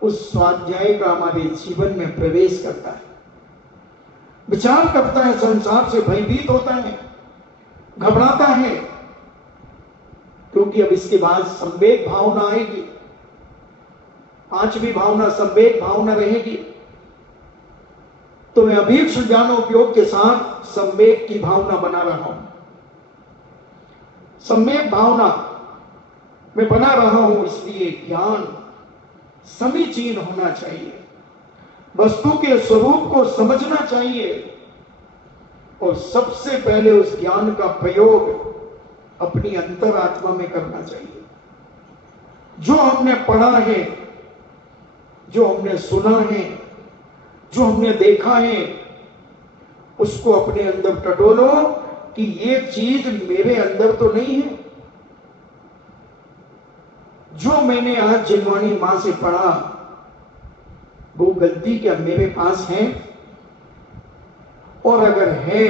उस स्वाध्याय का हमारे जीवन में प्रवेश करता है, विचार करता है, संसार से भयभीत होता है, घबराता है, क्योंकि अब इसके बाद संवेग भावना आएगी, पांचवी भावना संवेग भावना रहेगी। तो मैं अभीक्ष्ण ज्ञानोपयोग के साथ संवेग की भावना बना रहा हूं, सम्यक भावना में बना रहा हूं। इसलिए ज्ञान समीचीन होना चाहिए, वस्तु के स्वरूप को समझना चाहिए, और सबसे पहले उस ज्ञान का प्रयोग अपनी अंतरात्मा में करना चाहिए। जो हमने पढ़ा है, जो हमने सुना है, जो हमने देखा है, उसको अपने अंदर टटोलो कि ये चीज मेरे अंदर तो नहीं है। जो मैंने आज जिनवाणी मां से पढ़ा, वो गलती क्या मेरे पास है? और अगर है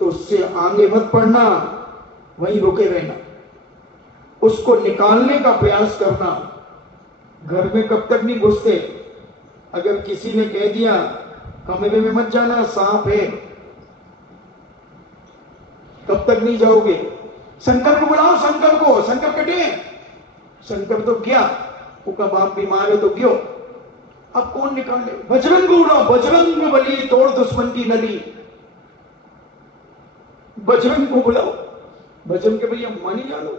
तो उससे आगे मत पढ़ना, वहीं रुके रहना, उसको निकालने का प्रयास करना। घर में कब तक नहीं घुसते? अगर किसी ने कह दिया कमरे में मत जाना, सांप है, कब तक नहीं जाओगे? शंकर को बुलाओ, शंकर को, शंकर कटे। शंकर तो क्या, उसका बाप बीमार है तो क्यों? अब कौन निकाले? बजरंग को बुलाओ, बजरंग बली तोड़ दुश्मन की नली। बजरंग को बुलाओ, बजरंग के भैया मानी जानो,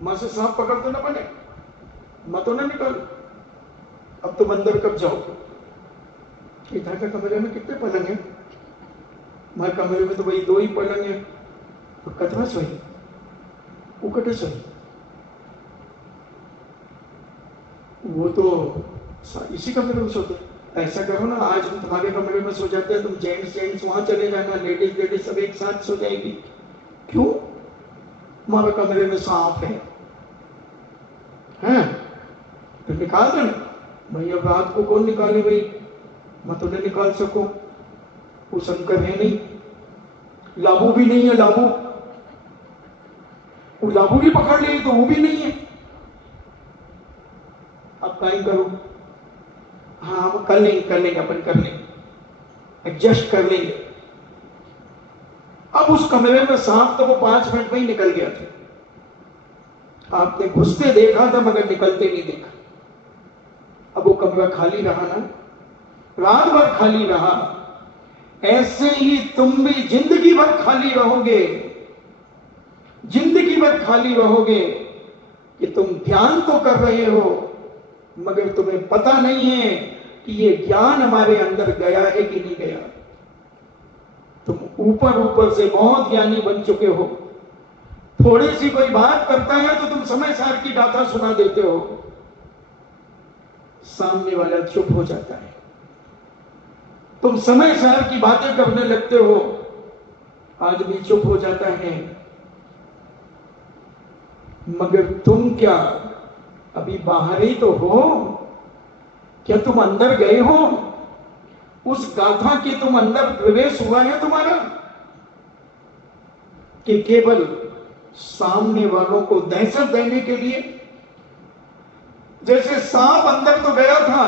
मां से सांप पकड़ तो ना बने, मां तो ना निकालो। अब तुम अंदर कब जाओगे? इधर के कमरे में कितने पलंग है? हमारे कमरे में तो वही 2 ही पलंग है, तो कतवा सोई, उकटे सोई, वो तो इसी कमरे में सोते। ऐसा करो ना, आज हम तुम्हारे कमरे में सो जाते हैं, तुम जेंट्स वहां चले जाना, लेडीज सब एक साथ सो जाएगी। क्यों? हमारे कमरे में सांप है, हैं? तो निकाल देना भाई। अब रात को कौन निकाले भाई? मैं तो नहीं निकाल सकूं, वो शंकर है नहीं, लाबू भी नहीं है, लाबू, वो लाबू भी पकड़ ले तो वो भी नहीं है। अब क्या करो? हाँ वो कर लेंगे अपन, कर लेंगे, एडजस्ट कर लेंगे। अब उस कमरे में सांप तो वो 5 मिनट में ही निकल गया था, आपने घुसते देखा था मगर निकलते नहीं देखा। अब वो कमरा खाली रहा ना, रात भर खाली रहा। ऐसे ही तुम भी जिंदगी भर खाली रहोगे, जिंदगी भर खाली रहोगे कि तुम ध्यान तो कर रहे हो मगर तुम्हें पता नहीं है कि ये ज्ञान हमारे अंदर गया है कि नहीं गया। तुम ऊपर ऊपर से बहुत ज्ञानी बन चुके हो, थोड़ी सी कोई बात करता है तो तुम समय सार की गाथा सुना देते हो, सामने वाला चुप हो जाता है। तुम समय सार की बातें करने लगते हो, आदमी चुप हो जाता है। मगर तुम क्या अभी बाहर ही तो हो? क्या तुम अंदर गए हो? उस गाथा के तुम अंदर प्रवेश हुआ है तुम्हारा, कि केवल सामने वालों को दहशत देने के लिए? जैसे सांप अंदर तो गया था,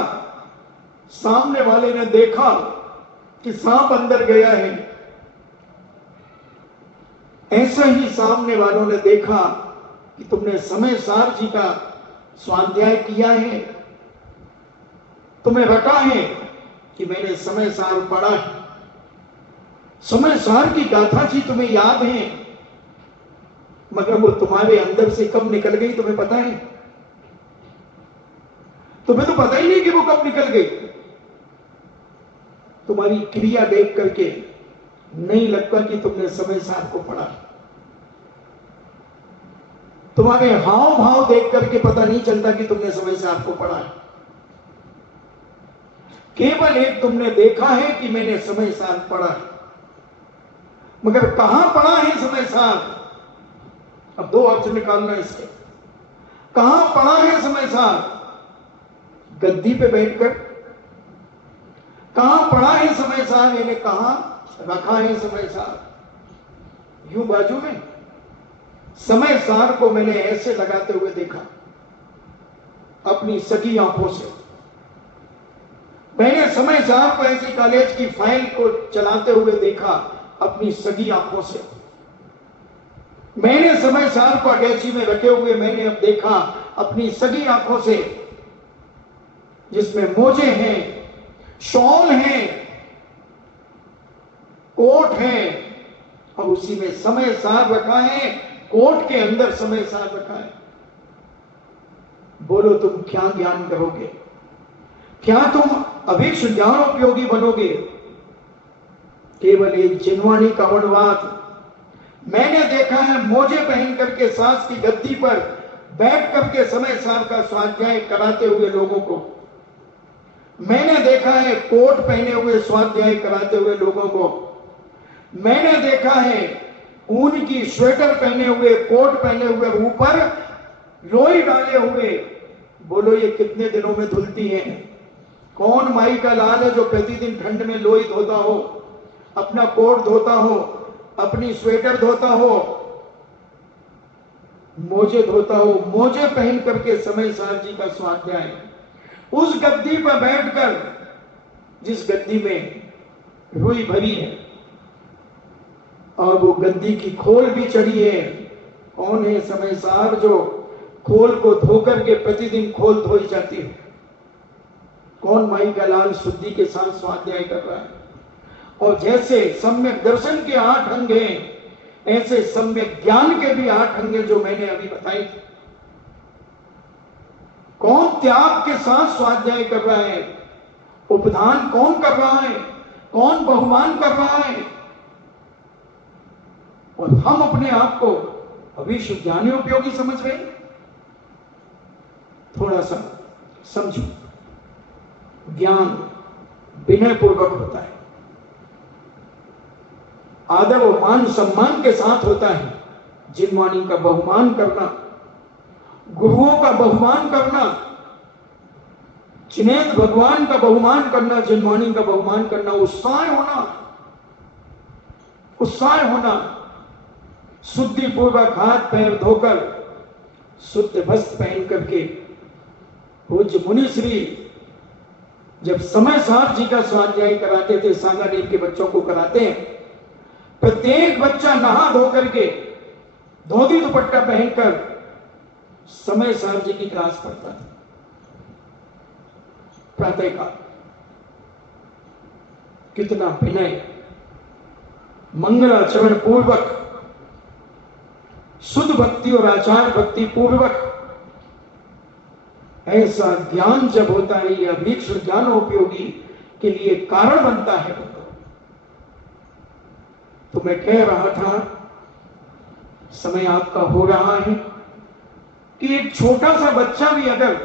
सामने वाले ने देखा कि सांप अंदर गया है, ऐसा ही सामने वालों ने देखा कि तुमने समय सार जी का स्वाध्याय किया है, तुम्हें रटा है कि मैंने समय सार पढ़ा है, समय सार की गाथा जी तुम्हें याद है, मगर वो तुम्हारे अंदर से कब निकल गई तुम्हें पता है? तुम्हें तो पता ही नहीं कि वो कब निकल गई। तुम्हारी क्रिया देख करके नहीं लगता कि तुमने समय सार को पढ़ा। तुम्हारे हाव भाव देख करके पता नहीं चलता कि तुमने समय सार को पढ़ा है। केवल एक तुमने देखा है कि मैंने समय सार पढ़ा है, मगर कहां पढ़ा है समय सार? अब दो अर्थ निकालना इसके। कहां पढ़ा है समय सार? गद्दी पे बैठकर? कहां पढ़ा है समय सार, यानी कहां रखा है समय सार? यूं बाजू में? समय सार को मैंने ऐसे लगाते हुए देखा अपनी सगी आंखों से। मैंने समय सार को ऐसी कॉलेज की फाइल को चलाते हुए देखा अपनी सगी आंखों से। मैंने समय सार को अटैची में रखे हुए मैंने अब देखा अपनी सगी आंखों से, जिसमें मोजे हैं, शॉल हैं, कोट है, और उसी में समय सार रखा है, कोट के अंदर समय सार रखा है। बोलो तुम क्या ज्ञान करोगे? क्या तुम अभीक्ष ज्ञानोपयोगी बनोगे? केवल एक जिनवानी का वर्णवाद। मैंने देखा है मोजे पहन करके सास की गद्दी पर बैठ करके समय सार का स्वाध्याय कराते हुए लोगों को। मैंने देखा है कोट पहने हुए स्वाध्याय कराते हुए लोगों को। मैंने देखा है ऊन की स्वेटर पहने हुए, कोट पहने हुए, ऊपर लोई डाले हुए। बोलो ये कितने दिनों में धुलती है? कौन माई का लाल है जो प्रतिदिन ठंड में लोई धोता हो, अपना कोट धोता हो, अपनी स्वेटर धोता हो, मोजे धोता हो, मोजे पहन करके समय सार जी का स्वाध्याय उस गद्दी पर बैठकर, जिस गद्दी में रुई भरी है और वो गद्दी की खोल भी चढ़ी है। कौन है समय सार जो खोल को धोकर के प्रतिदिन खोल धोई जाती है? कौन माई का लाल शुद्धि के साथ स्वाध्याय कर रहा है? और जैसे सम्यक दर्शन के 8 अंग हैं, ऐसे सम्यक ज्ञान के भी 8 अंग हैं जो मैंने अभी बताए थे। कौन त्याग के साथ स्वाध्याय कर रहा है? उपधान कौन कर रहा है? कौन बहुमान कर रहा है? और हम अपने आप को अभीक्ष ज्ञानी उपयोगी समझ रहे हैं। थोड़ा सा समझो, ज्ञान विनय पूर्वक होता है, आदर और मान सम्मान के साथ होता है। जिनवाणी का बहुमान करना, गुरुओं का बहुमान करना, चिनेत भगवान का बहुमान करना, जिनवाणी का बहुमान करना, उत्साह होना, उत्साह होना, शुद्धि पूर्वक हाथ पैर धोकर शुद्ध वस्त्र पहन करके। पूज्य मुनि श्री जब समय सार जी का स्वाध्याय कराते थे, सांगानेर के बच्चों को कराते हैं, प्रत्येक बच्चा नहा धो करके धोती दुपट्टा पहनकर समय सार जी की क्लास पढ़ता था प्रातःकाल। कितना विनय, मंगलाचरण पूर्वक, शुद्ध भक्ति और आचार भक्ति पूर्वक। ऐसा ज्ञान जब होता है, यह अभीक्ष ज्ञानोपयोगी के लिए कारण बनता है। तो मैं कह रहा था, समय आपका हो रहा है कि एक छोटा सा बच्चा भी अगर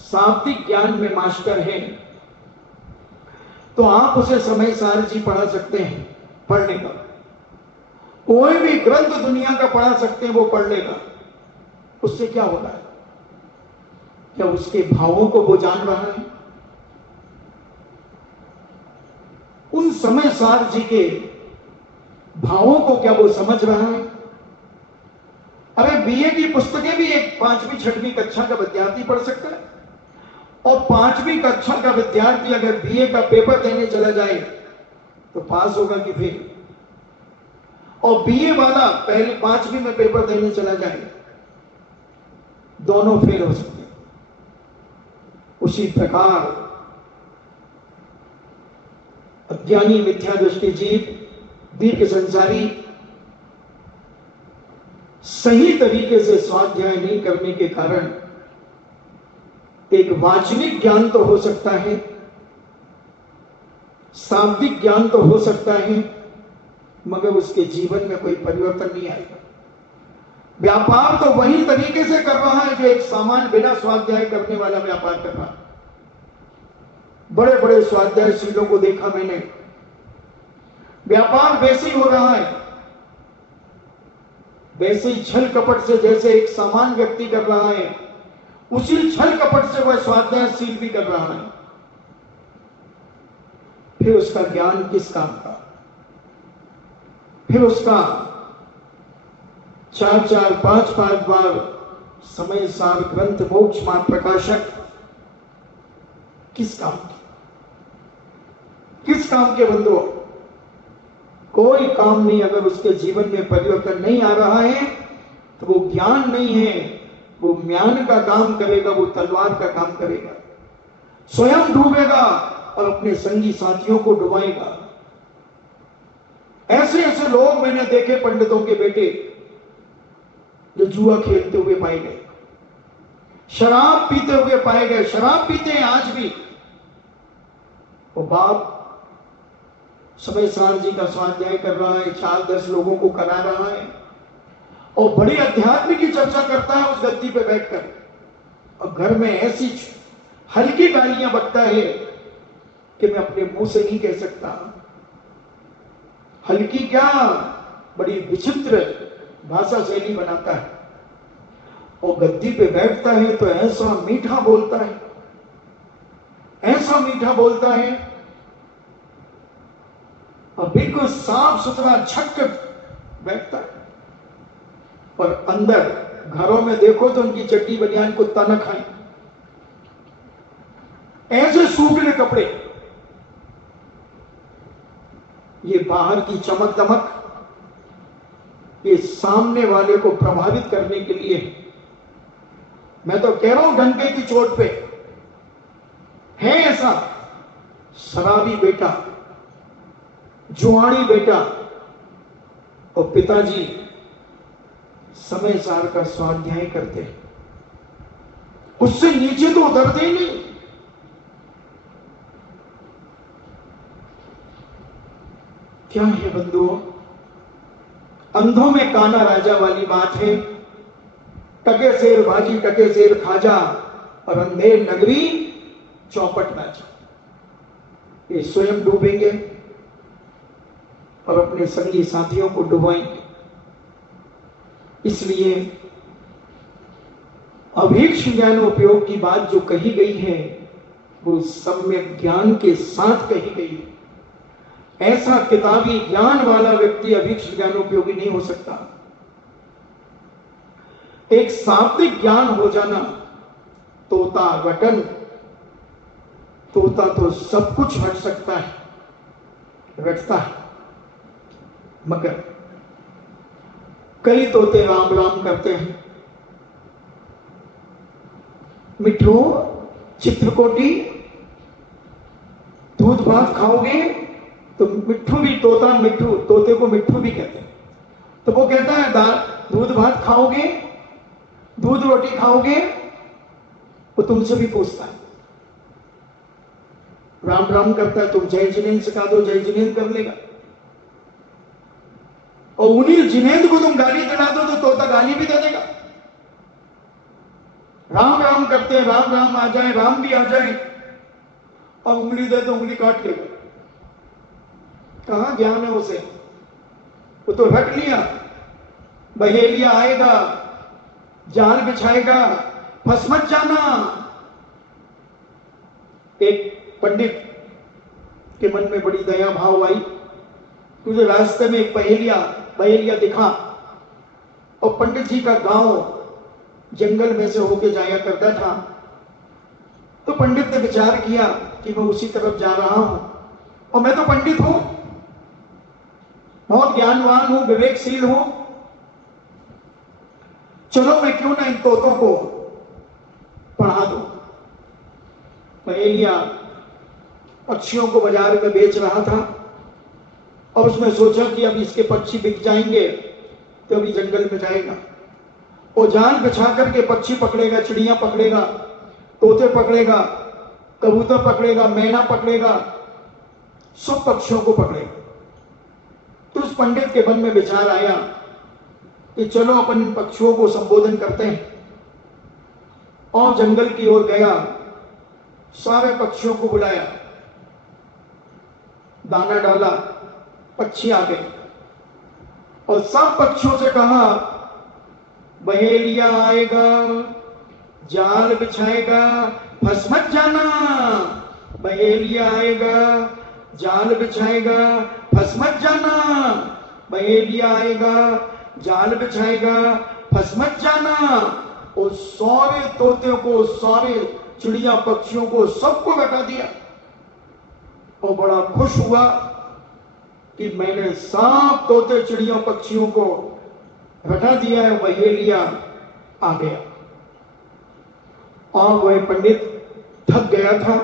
शाब्दिक ज्ञान में मास्टर है तो आप उसे समय सार जी पढ़ा सकते हैं, पढ़ने का कोई भी ग्रंथ दुनिया का पढ़ा सकते हैं, वो पढ़ लेगा। उससे क्या होता है? क्या उसके भावों को वो जान रहा है? उन समय सार जी के भावों को क्या वो समझ रहा है? अरे बीए की पुस्तकें भी एक 5वीं 6वीं कक्षा का विद्यार्थी पढ़ सकता है, और 5वीं कक्षा का विद्यार्थी अगर बीए का पेपर देने चला जाए तो पास होगा कि फेल? और बीए वाला पहले 5वीं में पेपर देने चला जाए, दोनों फेल हो सकते हैं। उसी प्रकार अज्ञानी मिथ्या दृष्टि जीव दीर्घ संसारी सही तरीके से स्वाध्याय नहीं करने के कारण एक वाचनिक ज्ञान तो हो सकता है, शाब्दिक ज्ञान तो हो सकता है, मगर उसके जीवन में कोई परिवर्तन नहीं आएगा। व्यापार तो वही तरीके से कर रहा है जो एक सामान्य बिना स्वाध्याय करने वाला व्यापार कर रहा है। बड़े बड़े स्वाध्यायशीलों को देखा मैंने, व्यापार वैसे ही हो रहा है, वैसे ही छल कपट से जैसे एक सामान्य व्यक्ति कर रहा है, उसी छल कपट से वह स्वाध्यायशील भी कर रहा है। फिर उसका ज्ञान किस काम का? फिर उसका 4-4, 5-5 बार समय सार ग्रंथ मोक्ष मार्ग प्रकाशक किस काम के? किस काम के बंधु? कोई काम नहीं। अगर उसके जीवन में परिवर्तन नहीं आ रहा है तो वो ज्ञान नहीं है, वो म्यान का काम करेगा, वो तलवार का काम करेगा, स्वयं डूबेगा और अपने संगी साथियों को डुबाएगा। ऐसे ऐसे लोग मैंने देखे, पंडितों के बेटे जो जुआ खेलते हुए पाए गए, शराब पीते हुए पाए गए, शराब पीते हैं आज भी। वो बाप समय सार जी का स्वाध्याय कर रहा है, 4-10 लोगों को करा रहा है, और बड़ी अध्यात्म की चर्चा करता है उस गद्दी पे बैठकर, और घर में ऐसी हल्की गालियां बकता है कि मैं अपने मुंह से नहीं कह सकता। हल्की क्या, बड़ी विचित्र भाषा शैली बनाता है, और गद्दी पे बैठता है तो ऐसा मीठा बोलता है, ऐसा मीठा बोलता है, और बिल्कुल साफ सुथरा छक्कर बैठता है। और अंदर घरों में देखो तो उनकी चड्डी बनियान कुत्ता न खाए, ऐसे सूखने कपड़े। ये बाहर की चमक दमक ये सामने वाले को प्रभावित करने के लिए। मैं तो कह रहा हूं डंके की चोट पे है ऐसा शराबी बेटा, जुआड़ी बेटा, और पिताजी समय सार का स्वाध्याय करते हैं, उससे नीचे तो उतरते ही नहीं। क्या है बंधुओं? अंधों में काना राजा वाली बात है। टके शेर भाजी टके शेर खाजा, और अंधेर नगरी चौपट नाचा। ये स्वयं डूबेंगे और अपने संगी साथियों को डुबाएंगे। इसलिए अभीक्ष ज्ञान उपयोग की बात जो कही गई है वो सम्यक ज्ञान के साथ कही गई है। ऐसा किताबी ज्ञान वाला व्यक्ति अभीक्ष ज्ञान उपयोगी नहीं हो सकता। एक शाब्दिक ज्ञान हो जाना, तोता रटन, तोता तो सब कुछ रट सकता है, रटता है, मगर कई तोते राम राम करते हैं। मिठू चित्रकोटी दूध भात खाओगे तो मिठू भी, तोता मिठू, तोते को मिठू भी कहते हैं। तो वो कहता है दूध भात खाओगे, दूध रोटी खाओगे, वो तुमसे भी पूछता है, राम राम करता है, तुम जय जिनेंद्र सिखा दो, जय जिनेंद्र कर लेगा। और उन्हीं जिनेंद्र को तुम गाली दिला दो तो तोता गाली भी दे देगा। राम राम करते हैं, राम राम आ जाए, राम भी आ जाए, और उंगली दे तो उंगली काट लेगा। कहां ज्ञान है उसे? वो तो रट लिया, बहेलिया आएगा, जाल बिछाएगा, फंस मत जाना। एक पंडित के मन में बड़ी दया भाव आई। तुझे रास्ते में एक बहेलिया दिखा, और पंडित जी का गांव जंगल में से होके जाया करता था। तो पंडित ने विचार किया कि मैं उसी तरफ जा रहा हूं, और मैं तो पंडित हूं, बहुत ज्ञानवान हूं, विवेकशील हूं, चलो मैं क्यों ना इन तोतों को पढ़ा दूं। बहेलिया पक्षियों को बाजार में बेच रहा था, और उसने सोचा कि अब इसके पक्षी बिक जाएंगे तो अभी जंगल में जाएगा, और जाल बिछा करके पक्षी पकड़ेगा, चिड़िया पकड़ेगा, तोते पकड़ेगा, कबूतर पकड़ेगा, मैना पकड़ेगा, सब पक्षियों को पकड़ेगा। तो उस पंडित के मन में विचार आया कि चलो अपन इन पक्षियों को संबोधन करते हैं, और जंगल की ओर गया, सारे पक्षियों को बुलाया, दाना डाला, पक्षी आ गए, और सब पक्षियों से कहा बहेलिया आएगा, जाल बिछाएगा, फंस मत जाना। बहेलिया आएगा, जाल बिछाएगा, फंस मत जाना। बहेलिया आएगा, जाल बिछाएगा, फंस मत जाना। और सारे तोते को, सारे चिड़िया पक्षियों को, सबको बता दिया, और बड़ा खुश हुआ कि मैंने सब तोते चिड़िया पक्षियों को हटा दिया है, बहेलिया आ गया। और वह पंडित थक गया था,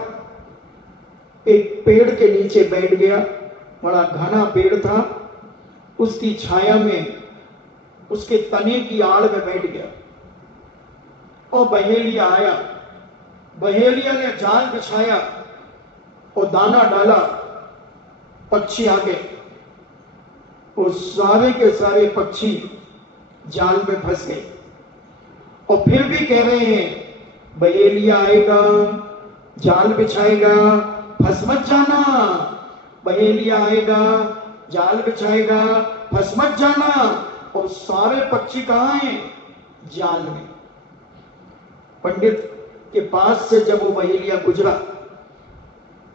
एक पेड़ के नीचे बैठ गया, बड़ा घना पेड़ था, उसकी छाया में, उसके तने की आड़ में बैठ गया, और बहेलिया आया। बहेलिया ने जाल बिछाया और दाना डाला, पक्षी आ गए, और सारे के सारे पक्षी जाल में फंस गए, और फिर भी कह रहे हैं बहेलिया आएगा, जाल बिछाएगा, फंस मत जाना। बहेलिया आएगा, जाल बिछाएगा, फंस मत जाना। और सारे पक्षी कहां हैं? जाल में। पंडित के पास से जब वो बहेलिया गुजरा,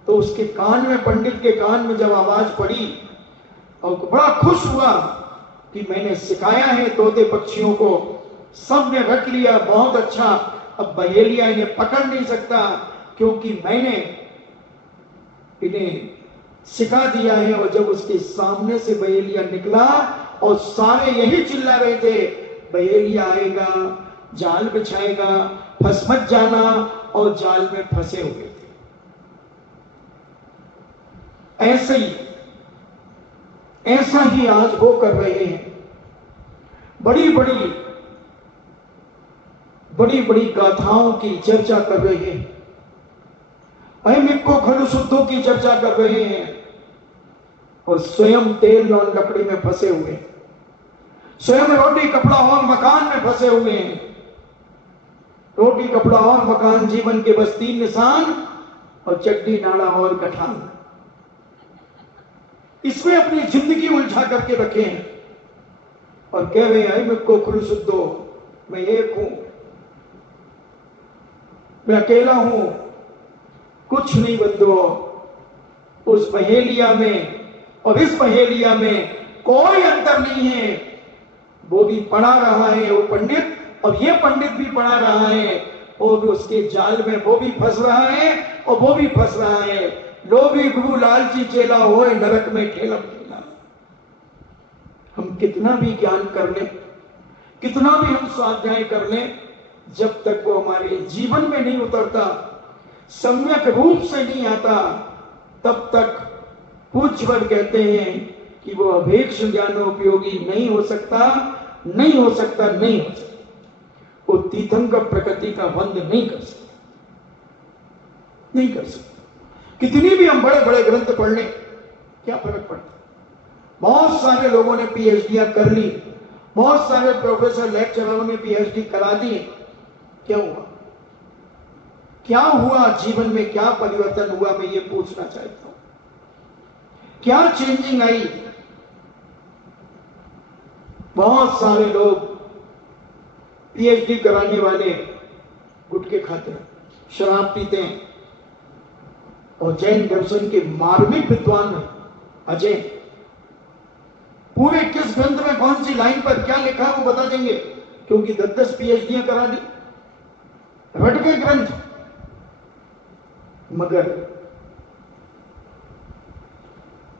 तो उसके कान में, पंडित के कान में जब आवाज पड़ी, और बड़ा खुश हुआ कि मैंने सिखाया है तोते पक्षियों को, सब ने रख लिया, बहुत अच्छा, अब बहेलिया इन्हें पकड़ नहीं सकता, क्योंकि मैंने इन्हें सिखा दिया है। और जब उसके सामने से बहेलिया निकला, और सारे यही चिल्ला रहे थे बहेलिया आएगा, जाल बिछाएगा, फंस मत जाना, और जाल में फंसे हुए थे। ऐसा ही आज वो कर रहे हैं। बड़ी बड़ी गाथाओं की चर्चा कर रहे हैं, अहिमिको खलु शुद्धों की चर्चा कर रहे हैं, और स्वयं तेल और लकड़ी में फंसे हुए, स्वयं रोटी कपड़ा और मकान में फंसे हुए हैं। रोटी कपड़ा और मकान जीवन के बस 3 निशान, और चड्डी नाड़ा और गठान, इसमें अपनी जिंदगी उलझा करके रखे हैं, और कह रहे हैं अहिमिको खलु शुद्धो, मैं एक हूं, मैं अकेला हूं, कुछ नहीं बंधो। उस बहेलिया में और इस बहेलिया में कोई अंतर नहीं है। वो भी पढ़ा रहा है, वो पंडित, और ये पंडित भी पढ़ा रहा है, वो भी उसके जाल में वो भी फंस रहा है, और वो भी फंस रहा है। लोभी गुरु लालची चेला होए, नरक में ठेला ठेला। हम कितना भी ज्ञान कर लें, कितना भी हम स्वाध्याय कर लें, जब तक वो हमारे जीवन में नहीं उतरता, सम्यक रूप से नहीं आता, तब तक पूज्यवर कहते हैं कि वो अभेक्ष ज्ञानोपयोगी नहीं हो सकता, नहीं हो सकता, नहीं हो सकता। वो तीर्थंकर प्रकृति का बंध नहीं कर सकता, नहीं कर सकता। कितनी भी हम बड़े बड़े ग्रंथ पढ़ लें, क्या फर्क पड़ता? बहुत सारे लोगों ने पीएचडी कर ली, बहुत सारे प्रोफेसर लेक्चररों ने पीएचडी करा दी, क्या हुआ? क्या हुआ जीवन में, क्या परिवर्तन हुआ? मैं ये पूछना चाहता हूं। क्या चेंजिंग आई। बहुत सारे लोग पीएचडी कराने वाले गुटखे खाते हैं, शराब पीते हैं, और जैन दर्शन के मार्मिक विद्वान है अजय, पूरे किस ग्रंथ में कौन सी लाइन पर क्या लिखा है वो बता देंगे, क्योंकि 10-10 पीएचडी करा दी, रट गए ग्रंथ। मगर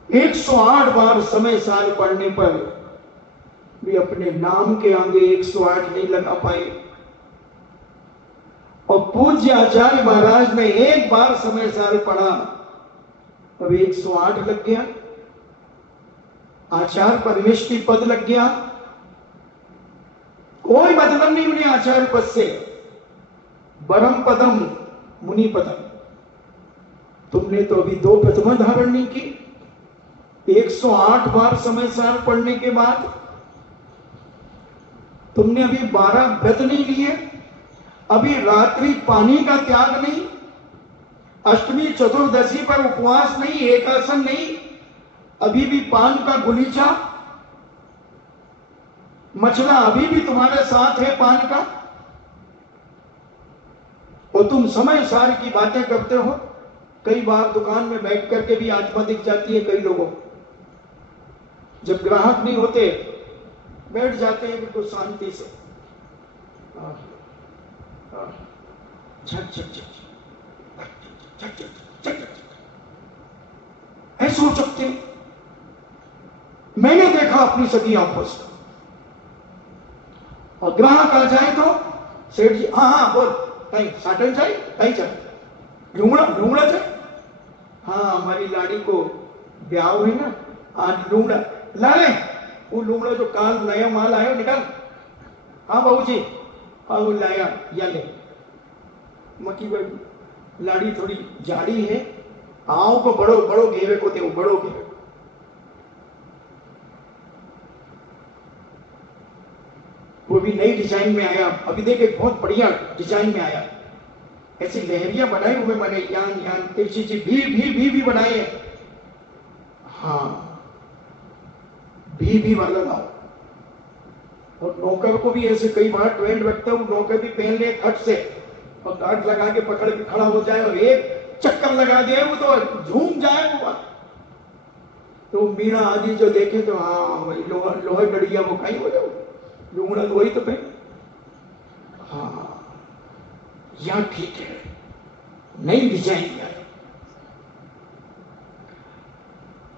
108 बार समय साल पढ़ने पर भी अपने नाम के आगे 108 नहीं लगा पाए, और पूज्य आचार्य महाराज ने एक बार समय साल पढ़ा, अब 108 लग गया, आचार्य परमेष्टि पद लग गया। कोई मतलब नहीं उन्हें आचार्य पद से, परम पदम मुनि पदम। तुमने तो अभी 2 प्रतिमा धारण नहीं की, 108 बार समय साल पढ़ने के बाद तुमने अभी 12 व्रत नहीं लिए, अभी रात्रि पानी का त्याग नहीं, अष्टमी चतुर्दशी पर उपवास नहीं, एकासन नहीं, अभी भी पान का गुलीचा, मछला अभी भी तुम्हारे साथ है पान का, और तुम समय सार की बातें करते हो। कई बार दुकान में बैठ करके भी आत्मा दिख जाती है कई लोगों को, जब ग्राहक नहीं होते बैठ जाते हैं बिल्कुल शांति से, ऐसे हो सकते हैं। मैंने देखा अपनी सभी आंखों से। और ग्राहक आ जाए तो सेठ जी हाँ बोल, कहीं साटन चाहिए, कहीं चाहिए लूंगड़ा लूंगड़ा चाहिए, हाँ हमारी लाड़ी को ब्याह हुई ना, आज लूंगड़ा लाए, वो लूंगड़ा जो काल नया माल आया निकाल, हाँ बहू जी हाँ वो लाया या ले। मकी भाई लाड़ी थोड़ी जाड़ी है, आओ को बड़ो बड़ो घेरे को दे, बड़ो घेरे वो भी नई डिजाइन में आया, अभी देखे बहुत बढ़िया डिजाइन में आया, ऐसी लहरियां बनाई हुए मैंने, यान यान तिरछी भी बनाए हैं। हाँ भी वाला लाओ। और नौकर को भी ऐसे कई बार ट्रेंड रखता हूं, नौकर भी पहन ले खट से और गार्ड लगा के पकड़ के खड़ा हो जाए और एक चक्कर लगा दिया वो तो झूम जाए वो। तो मीरा आदि जो देखे तो हाँ वही लोहे डड़िया वो खाई हो जाओ, लूंगड़ा तो वही तो पहन। हाँ या ठीक है, नई डिजाइन है।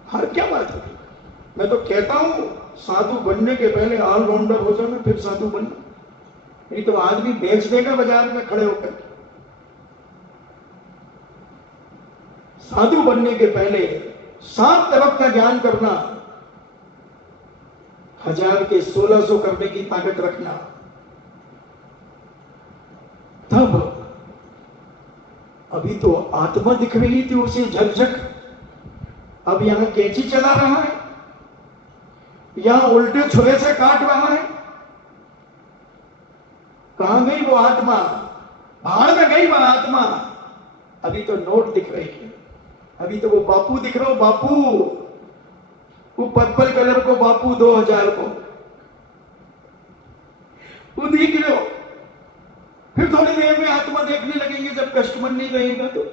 हर क्या बात होती, मैं तो कहता हूं साधु बनने के पहले ऑलराउंडर हो जाना, फिर साधु बनना, नहीं तो आदमी बेच देगा बाजार में खड़े होकर। साधु बनने के पहले 7 तरफ का ज्ञान करना, 1000 के 1600 करने की ताकत रखना, तब अभी तो आत्मा दिख रही थी उसे झकझक, अब यहां कैंची चला रहा है, यहां उल्टे छुरे से काट रहा है। कहां गई वो आत्मा, भाड़ में गई वो आत्मा। अभी तो नोट दिख रही है, अभी तो वो बापू दिख रहा हो, बापू वो पर्पल कलर को बापू 2000 को वो दिख रहे हो। फिर थोड़ी देर में आत्मा देखने लगेंगे जब कस्टमर नहीं रहेगा तो।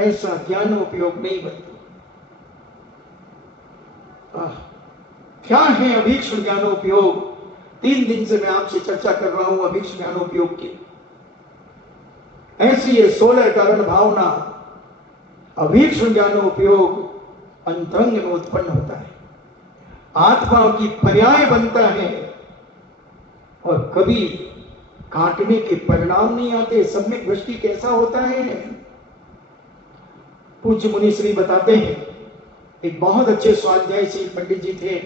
ऐसा ज्ञान उपयोग नहीं बनता। क्या है अभीक्ष्ण ज्ञानोपयोग? 3 दिन से मैं आपसे चर्चा कर रहा हूं अभीक्ष्ण ज्ञानोपयोग की। ऐसी ये 16 कारण भावना अभीक्ष्ण ज्ञानोपयोग अंतरंग में उत्पन्न होता है, आत्मा की पर्याय बनता है, और कभी काटने के परिणाम नहीं आते। सम्यक दृष्टि कैसा होता है? पूज्य मुनिश्री बताते हैं, एक बहुत अच्छे स्वाध्यायशील पंडित जी थे,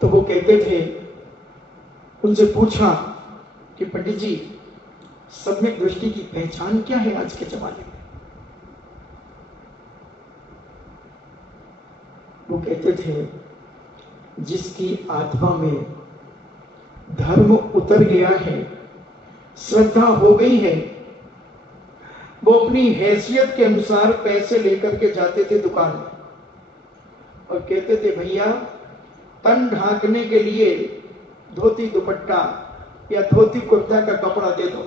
तो वो कहते थे, उनसे पूछा कि पंडित जी सम्यक दृष्टि की पहचान क्या है आज के जमाने में? वो कहते थे, जिसकी आत्मा में धर्म उतर गया है, श्रद्धा हो गई है, वो अपनी हैसियत के अनुसार पैसे लेकर के जाते थे दुकान में और कहते थे भैया तन ढांकने के लिए धोती दुपट्टा या धोती कुर्ता का कपड़ा दे दो,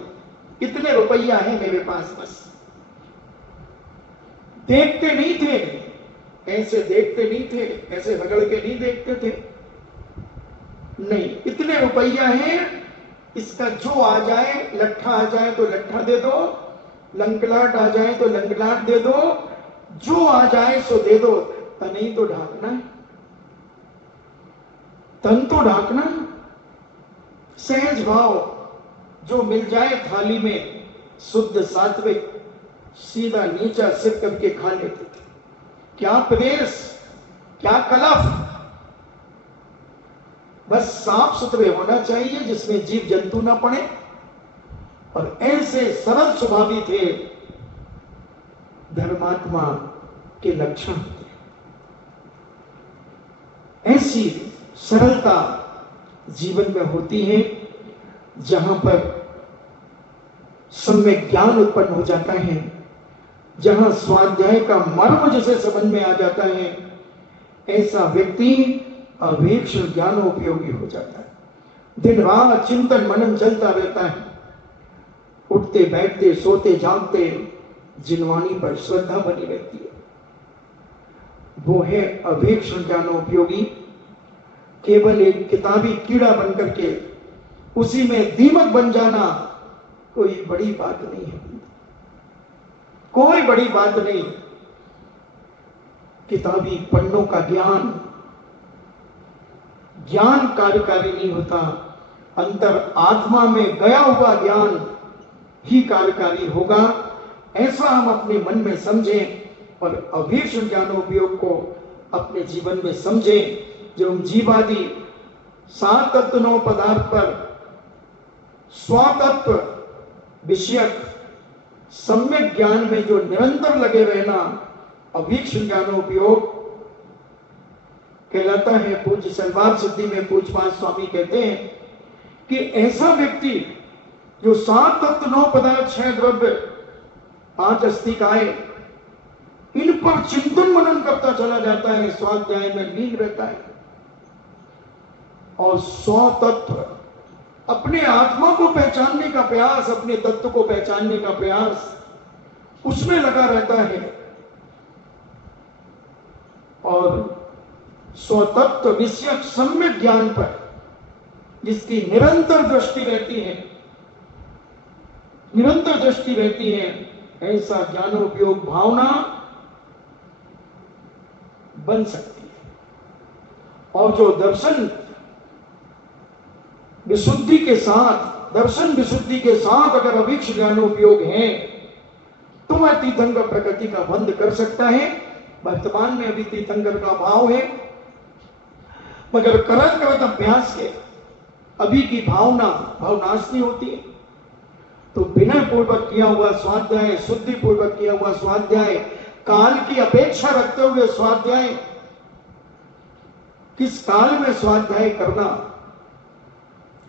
इतने रुपया है मेरे पास बस। देखते नहीं थे, ऐसे देखते नहीं थे, ऐसे रगड़ के नहीं देखते थे, नहीं इतने रुपया है, इसका जो आ जाए, लट्ठा आ जाए तो लट्ठा दे दो, लंकलाट आ जाए तो लंकलाट दे दो, जो आ जाए सो दे दो, तन ही तो ढांकना है, तन तो ढांकना। सहज भाव जो मिल जाए थाली में, शुद्ध सात्विक, सीधा नीचा सिर करके खा लेते थे। क्या प्रदेश, क्या कलफ, बस साफ सुथरे होना चाहिए जिसमें जीव जंतु ना पड़े, और ऐसे सरल स्वभावी थे धर्मात्मा के लक्षण। ऐसी सरलता जीवन में होती है जहां पर सम्यक ज्ञान उत्पन्न हो जाता है, जहां स्वाध्याय का मर्म जिसे समझ में आ जाता है, ऐसा व्यक्ति अवेक्षण ज्ञानोपयोगी हो जाता है। दिन रात चिंतन मनन चलता रहता है, उठते बैठते सोते जागते जिनवानी पर श्रद्धा बनी रहती है। वो है अवेक्षण ज्ञानोपयोगी। केवल एक किताबी कीड़ा बनकर के उसी में दीमक बन जाना कोई बड़ी बात नहीं है, कोई बड़ी बात नहीं। किताबी पन्नों का ज्ञान कार्यकारी नहीं होता, अंतर आत्मा में गया हुआ ज्ञान ही कार्यकारी होगा। ऐसा हम अपने मन में समझें और अवेक्षण ज्ञानोपयोग को अपने जीवन में समझें। जो हम जीवादि 7 तत्व 9 पदार्थ पर स्वतत्व विषयक सम्यक ज्ञान में जो निरंतर लगे रहना अवेक्षण ज्ञानोपयोग कहलाता है। पूज्य सलवार सिद्धि में पूज्यपाद स्वामी कहते हैं कि ऐसा व्यक्ति जो 7 तत्व 9 पदार्थ 6 द्रव्य 5 अस्तिकाय, इन पर चिंतन मनन करता चला जाता है, स्वाध्याय में लीन रहता है और 100 तत्व अपने आत्मा को पहचानने का प्रयास, अपने तत्व को पहचानने का प्रयास उसमें लगा रहता है और स्वतत्व विषयक सम्यक ज्ञान पर जिसकी निरंतर दृष्टि रहती है, निरंतर दृष्टि रहती है, ऐसा ज्ञानोपयोग भावना बन सकती है। और जो दर्शन विशुद्धि के साथ अगर अवेक्षण ज्ञानोपयोग है तो वह तीर्थंकर प्रकृति का बंध कर सकता है। वर्तमान में अभी तीर्थंकर का भाव है, मगर करत अभ्यास के अभी की भावना भावनाशनी होती है। तो विनय पूर्वक किया हुआ स्वाध्याय, शुद्धि पूर्वक किया हुआ स्वाध्याय, काल की अपेक्षा रखते हुए स्वाध्याय, किस काल में स्वाध्याय करना,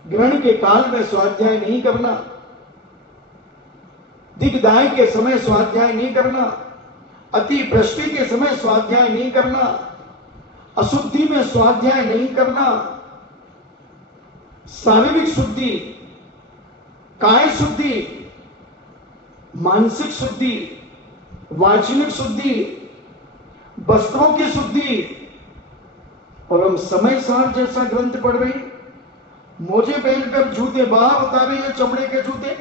ग्रहण के काल में स्वाध्याय नहीं करना, दिग्दाय के समय स्वाध्याय नहीं करना, अति वृष्टि के समय स्वाध्याय नहीं करना, अशुद्धि में स्वाध्याय नहीं करना। शारीरिक शुद्धि, काय शुद्धि, मानसिक शुद्धि, वाचनिक शुद्धि, वस्त्रों की शुद्धि। और हम समय सार जैसा ग्रंथ पढ़ रहे, मोजे पहनकर जूते बाहर उतारे हैं, चमड़े के जूते।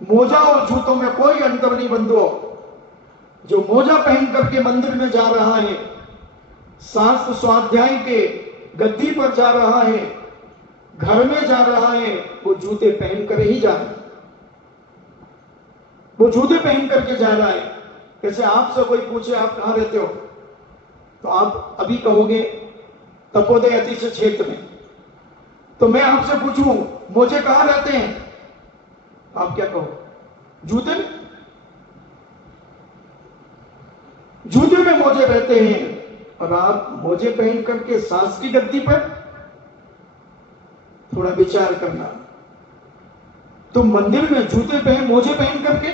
मोजा और जूतों में कोई अंतर नहीं बंधुओं। जो मोजा पहन करके मंदिर में जा रहा है, शास्त्र स्वाध्याय के गद्दी पर जा रहा है, घर में जा रहा है, वो जूते पहन कर ही जा रहा है, वो जूते पहन करके जा रहा है। जैसे आपसे कोई पूछे आप कहां रहते हो, तो आप अभी कहोगे तपोदय अतिशय क्षेत्र में। तो मैं आपसे पूछूं मोजे कहां रहते हैं, आप क्या कहो? जूते में। जूते में मोजे रहते हैं और आप मोजे पहन करके सांस की गद्दी पर। थोड़ा विचार करना। तुम मंदिर में जूते पहन, मोजे पहन करके,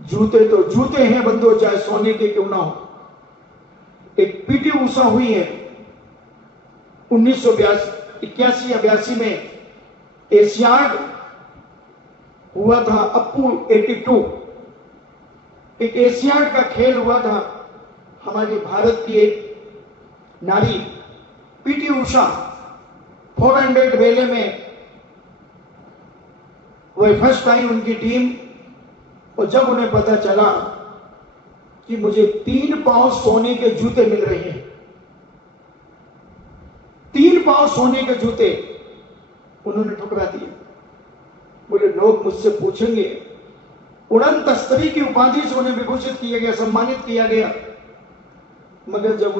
जूते तो जूते हैं बंदो, चाहे सोने के क्यों ना हो। एक पीटी ऊषा हुई है 1981 या 82 में, एशियाड हुआ था, अप्पू 82, एक एशियाड का खेल हुआ था। हमारी भारत की एक नारी पीटी ऊषा 400 वेले में वह फर्स्ट आई उनकी टीम। और जब उन्हें पता चला कि मुझे 3 पांव सोने के जूते मिल रहे हैं, 3 पांव सोने के जूते, उन्होंने ठुकरा दिए। बोले लोग मुझसे पूछेंगे, उड़न तस्तरी की उपाधि से उन्हें विभूषित किया गया, सम्मानित किया गया। मगर जब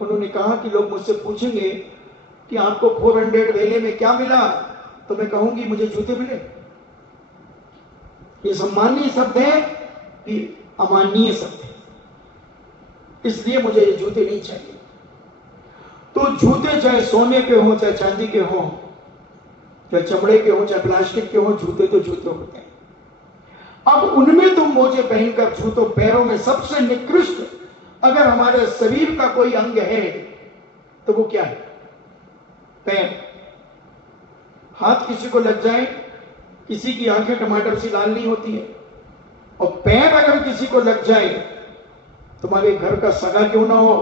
उन्होंने कहा कि लोग मुझसे पूछेंगे कि आपको 400 वेले में क्या मिला, तो मैं कहूंगी मुझे जूते मिले। ये सम्मानीय शब्द है कि अमाननीय शब्द है, इसलिए मुझे ये जूते नहीं चाहिए। तो जूते चाहे सोने के हो, चाहे चांदी के हो, चाहे चमड़े के हो, चाहे प्लास्टिक के हो, जूते तो जूते होते हैं। अब उनमें तुम मोजे पहनकर जूतों, पैरों में सबसे निकृष्ट अगर हमारे शरीर का कोई अंग है तो वो क्या है? पैर। हाथ किसी को लग जाए, किसी की आंखें टमाटर सी लाल नहीं होती है, और पैर अगर किसी को लग जाए, तुम्हारे घर का सगा क्यों ना हो,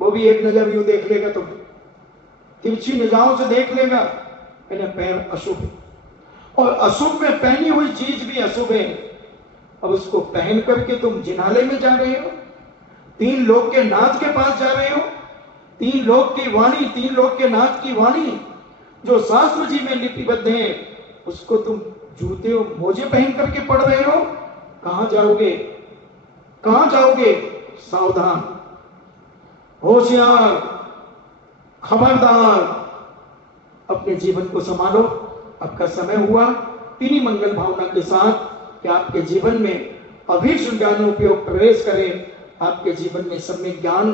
वो भी एक नजर यूं देख लेगा, तुम्हें तिरछी निगाहों से देख लेगा, यानी पैर अशुभ है। और अशुभ में पहनी हुई चीज भी अशुभ है। अब उसको पहन करके तुम जिनाले में जा रहे हो, 3 लोग के नाथ के पास जा रहे हो, 3 लोग की वाणी, 3 लोग के नाथ की वाणी जो शास्त्र जी में लिपिबद्ध है, उसको तुम जूते और मोजे पहन करके पढ़ रहे हो। कहां जाओगे, कहां जाओगे? सावधान, होशियार, खबरदार, अपने जीवन को संभालो। आपका समय हुआ इन्हीं मंगल भावना के साथ कि आपके जीवन में अभीष्ट ज्ञान उपयोग प्रवेश करें, आपके जीवन में सम्यक ज्ञान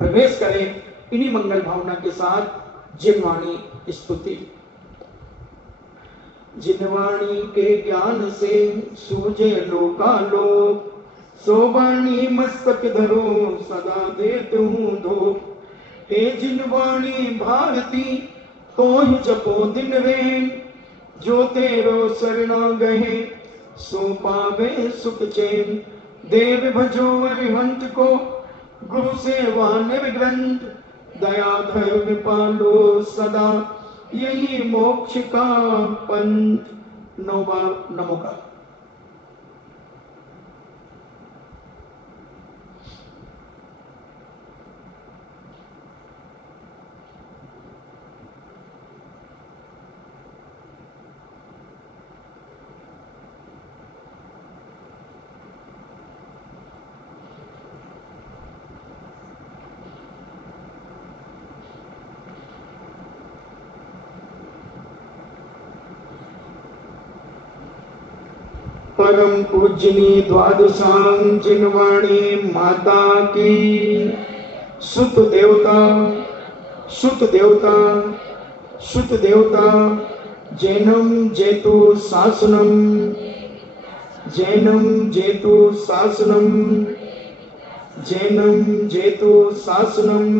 प्रवेश करें। इन्हीं मंगल भावना के साथ जिनवाणी स्तुति। जिनवाणी के ज्ञान से सूझे लोकालोक, सोवाणी मस्तक धरो सदा देत हूँ धो। हे जिनवाणी भारती तो ही जपो दिन रेन, जो तेरो शरणा गहे सो पावे सुख चैन। देव भजो अरिहंत को गुरु सेवा निर्ग्रंथ, दया धर्म पालो सदा यही मोक्ष का पंथ। 9 बार नमोकार। परम पूजनी द्वादशांग जिनवाणी माता की। सुत देवता, सुत देवता, सुत देवता, जैनम जेतु शासनम, जैनम जेतु शासनम, जैनम जेतु शासनम।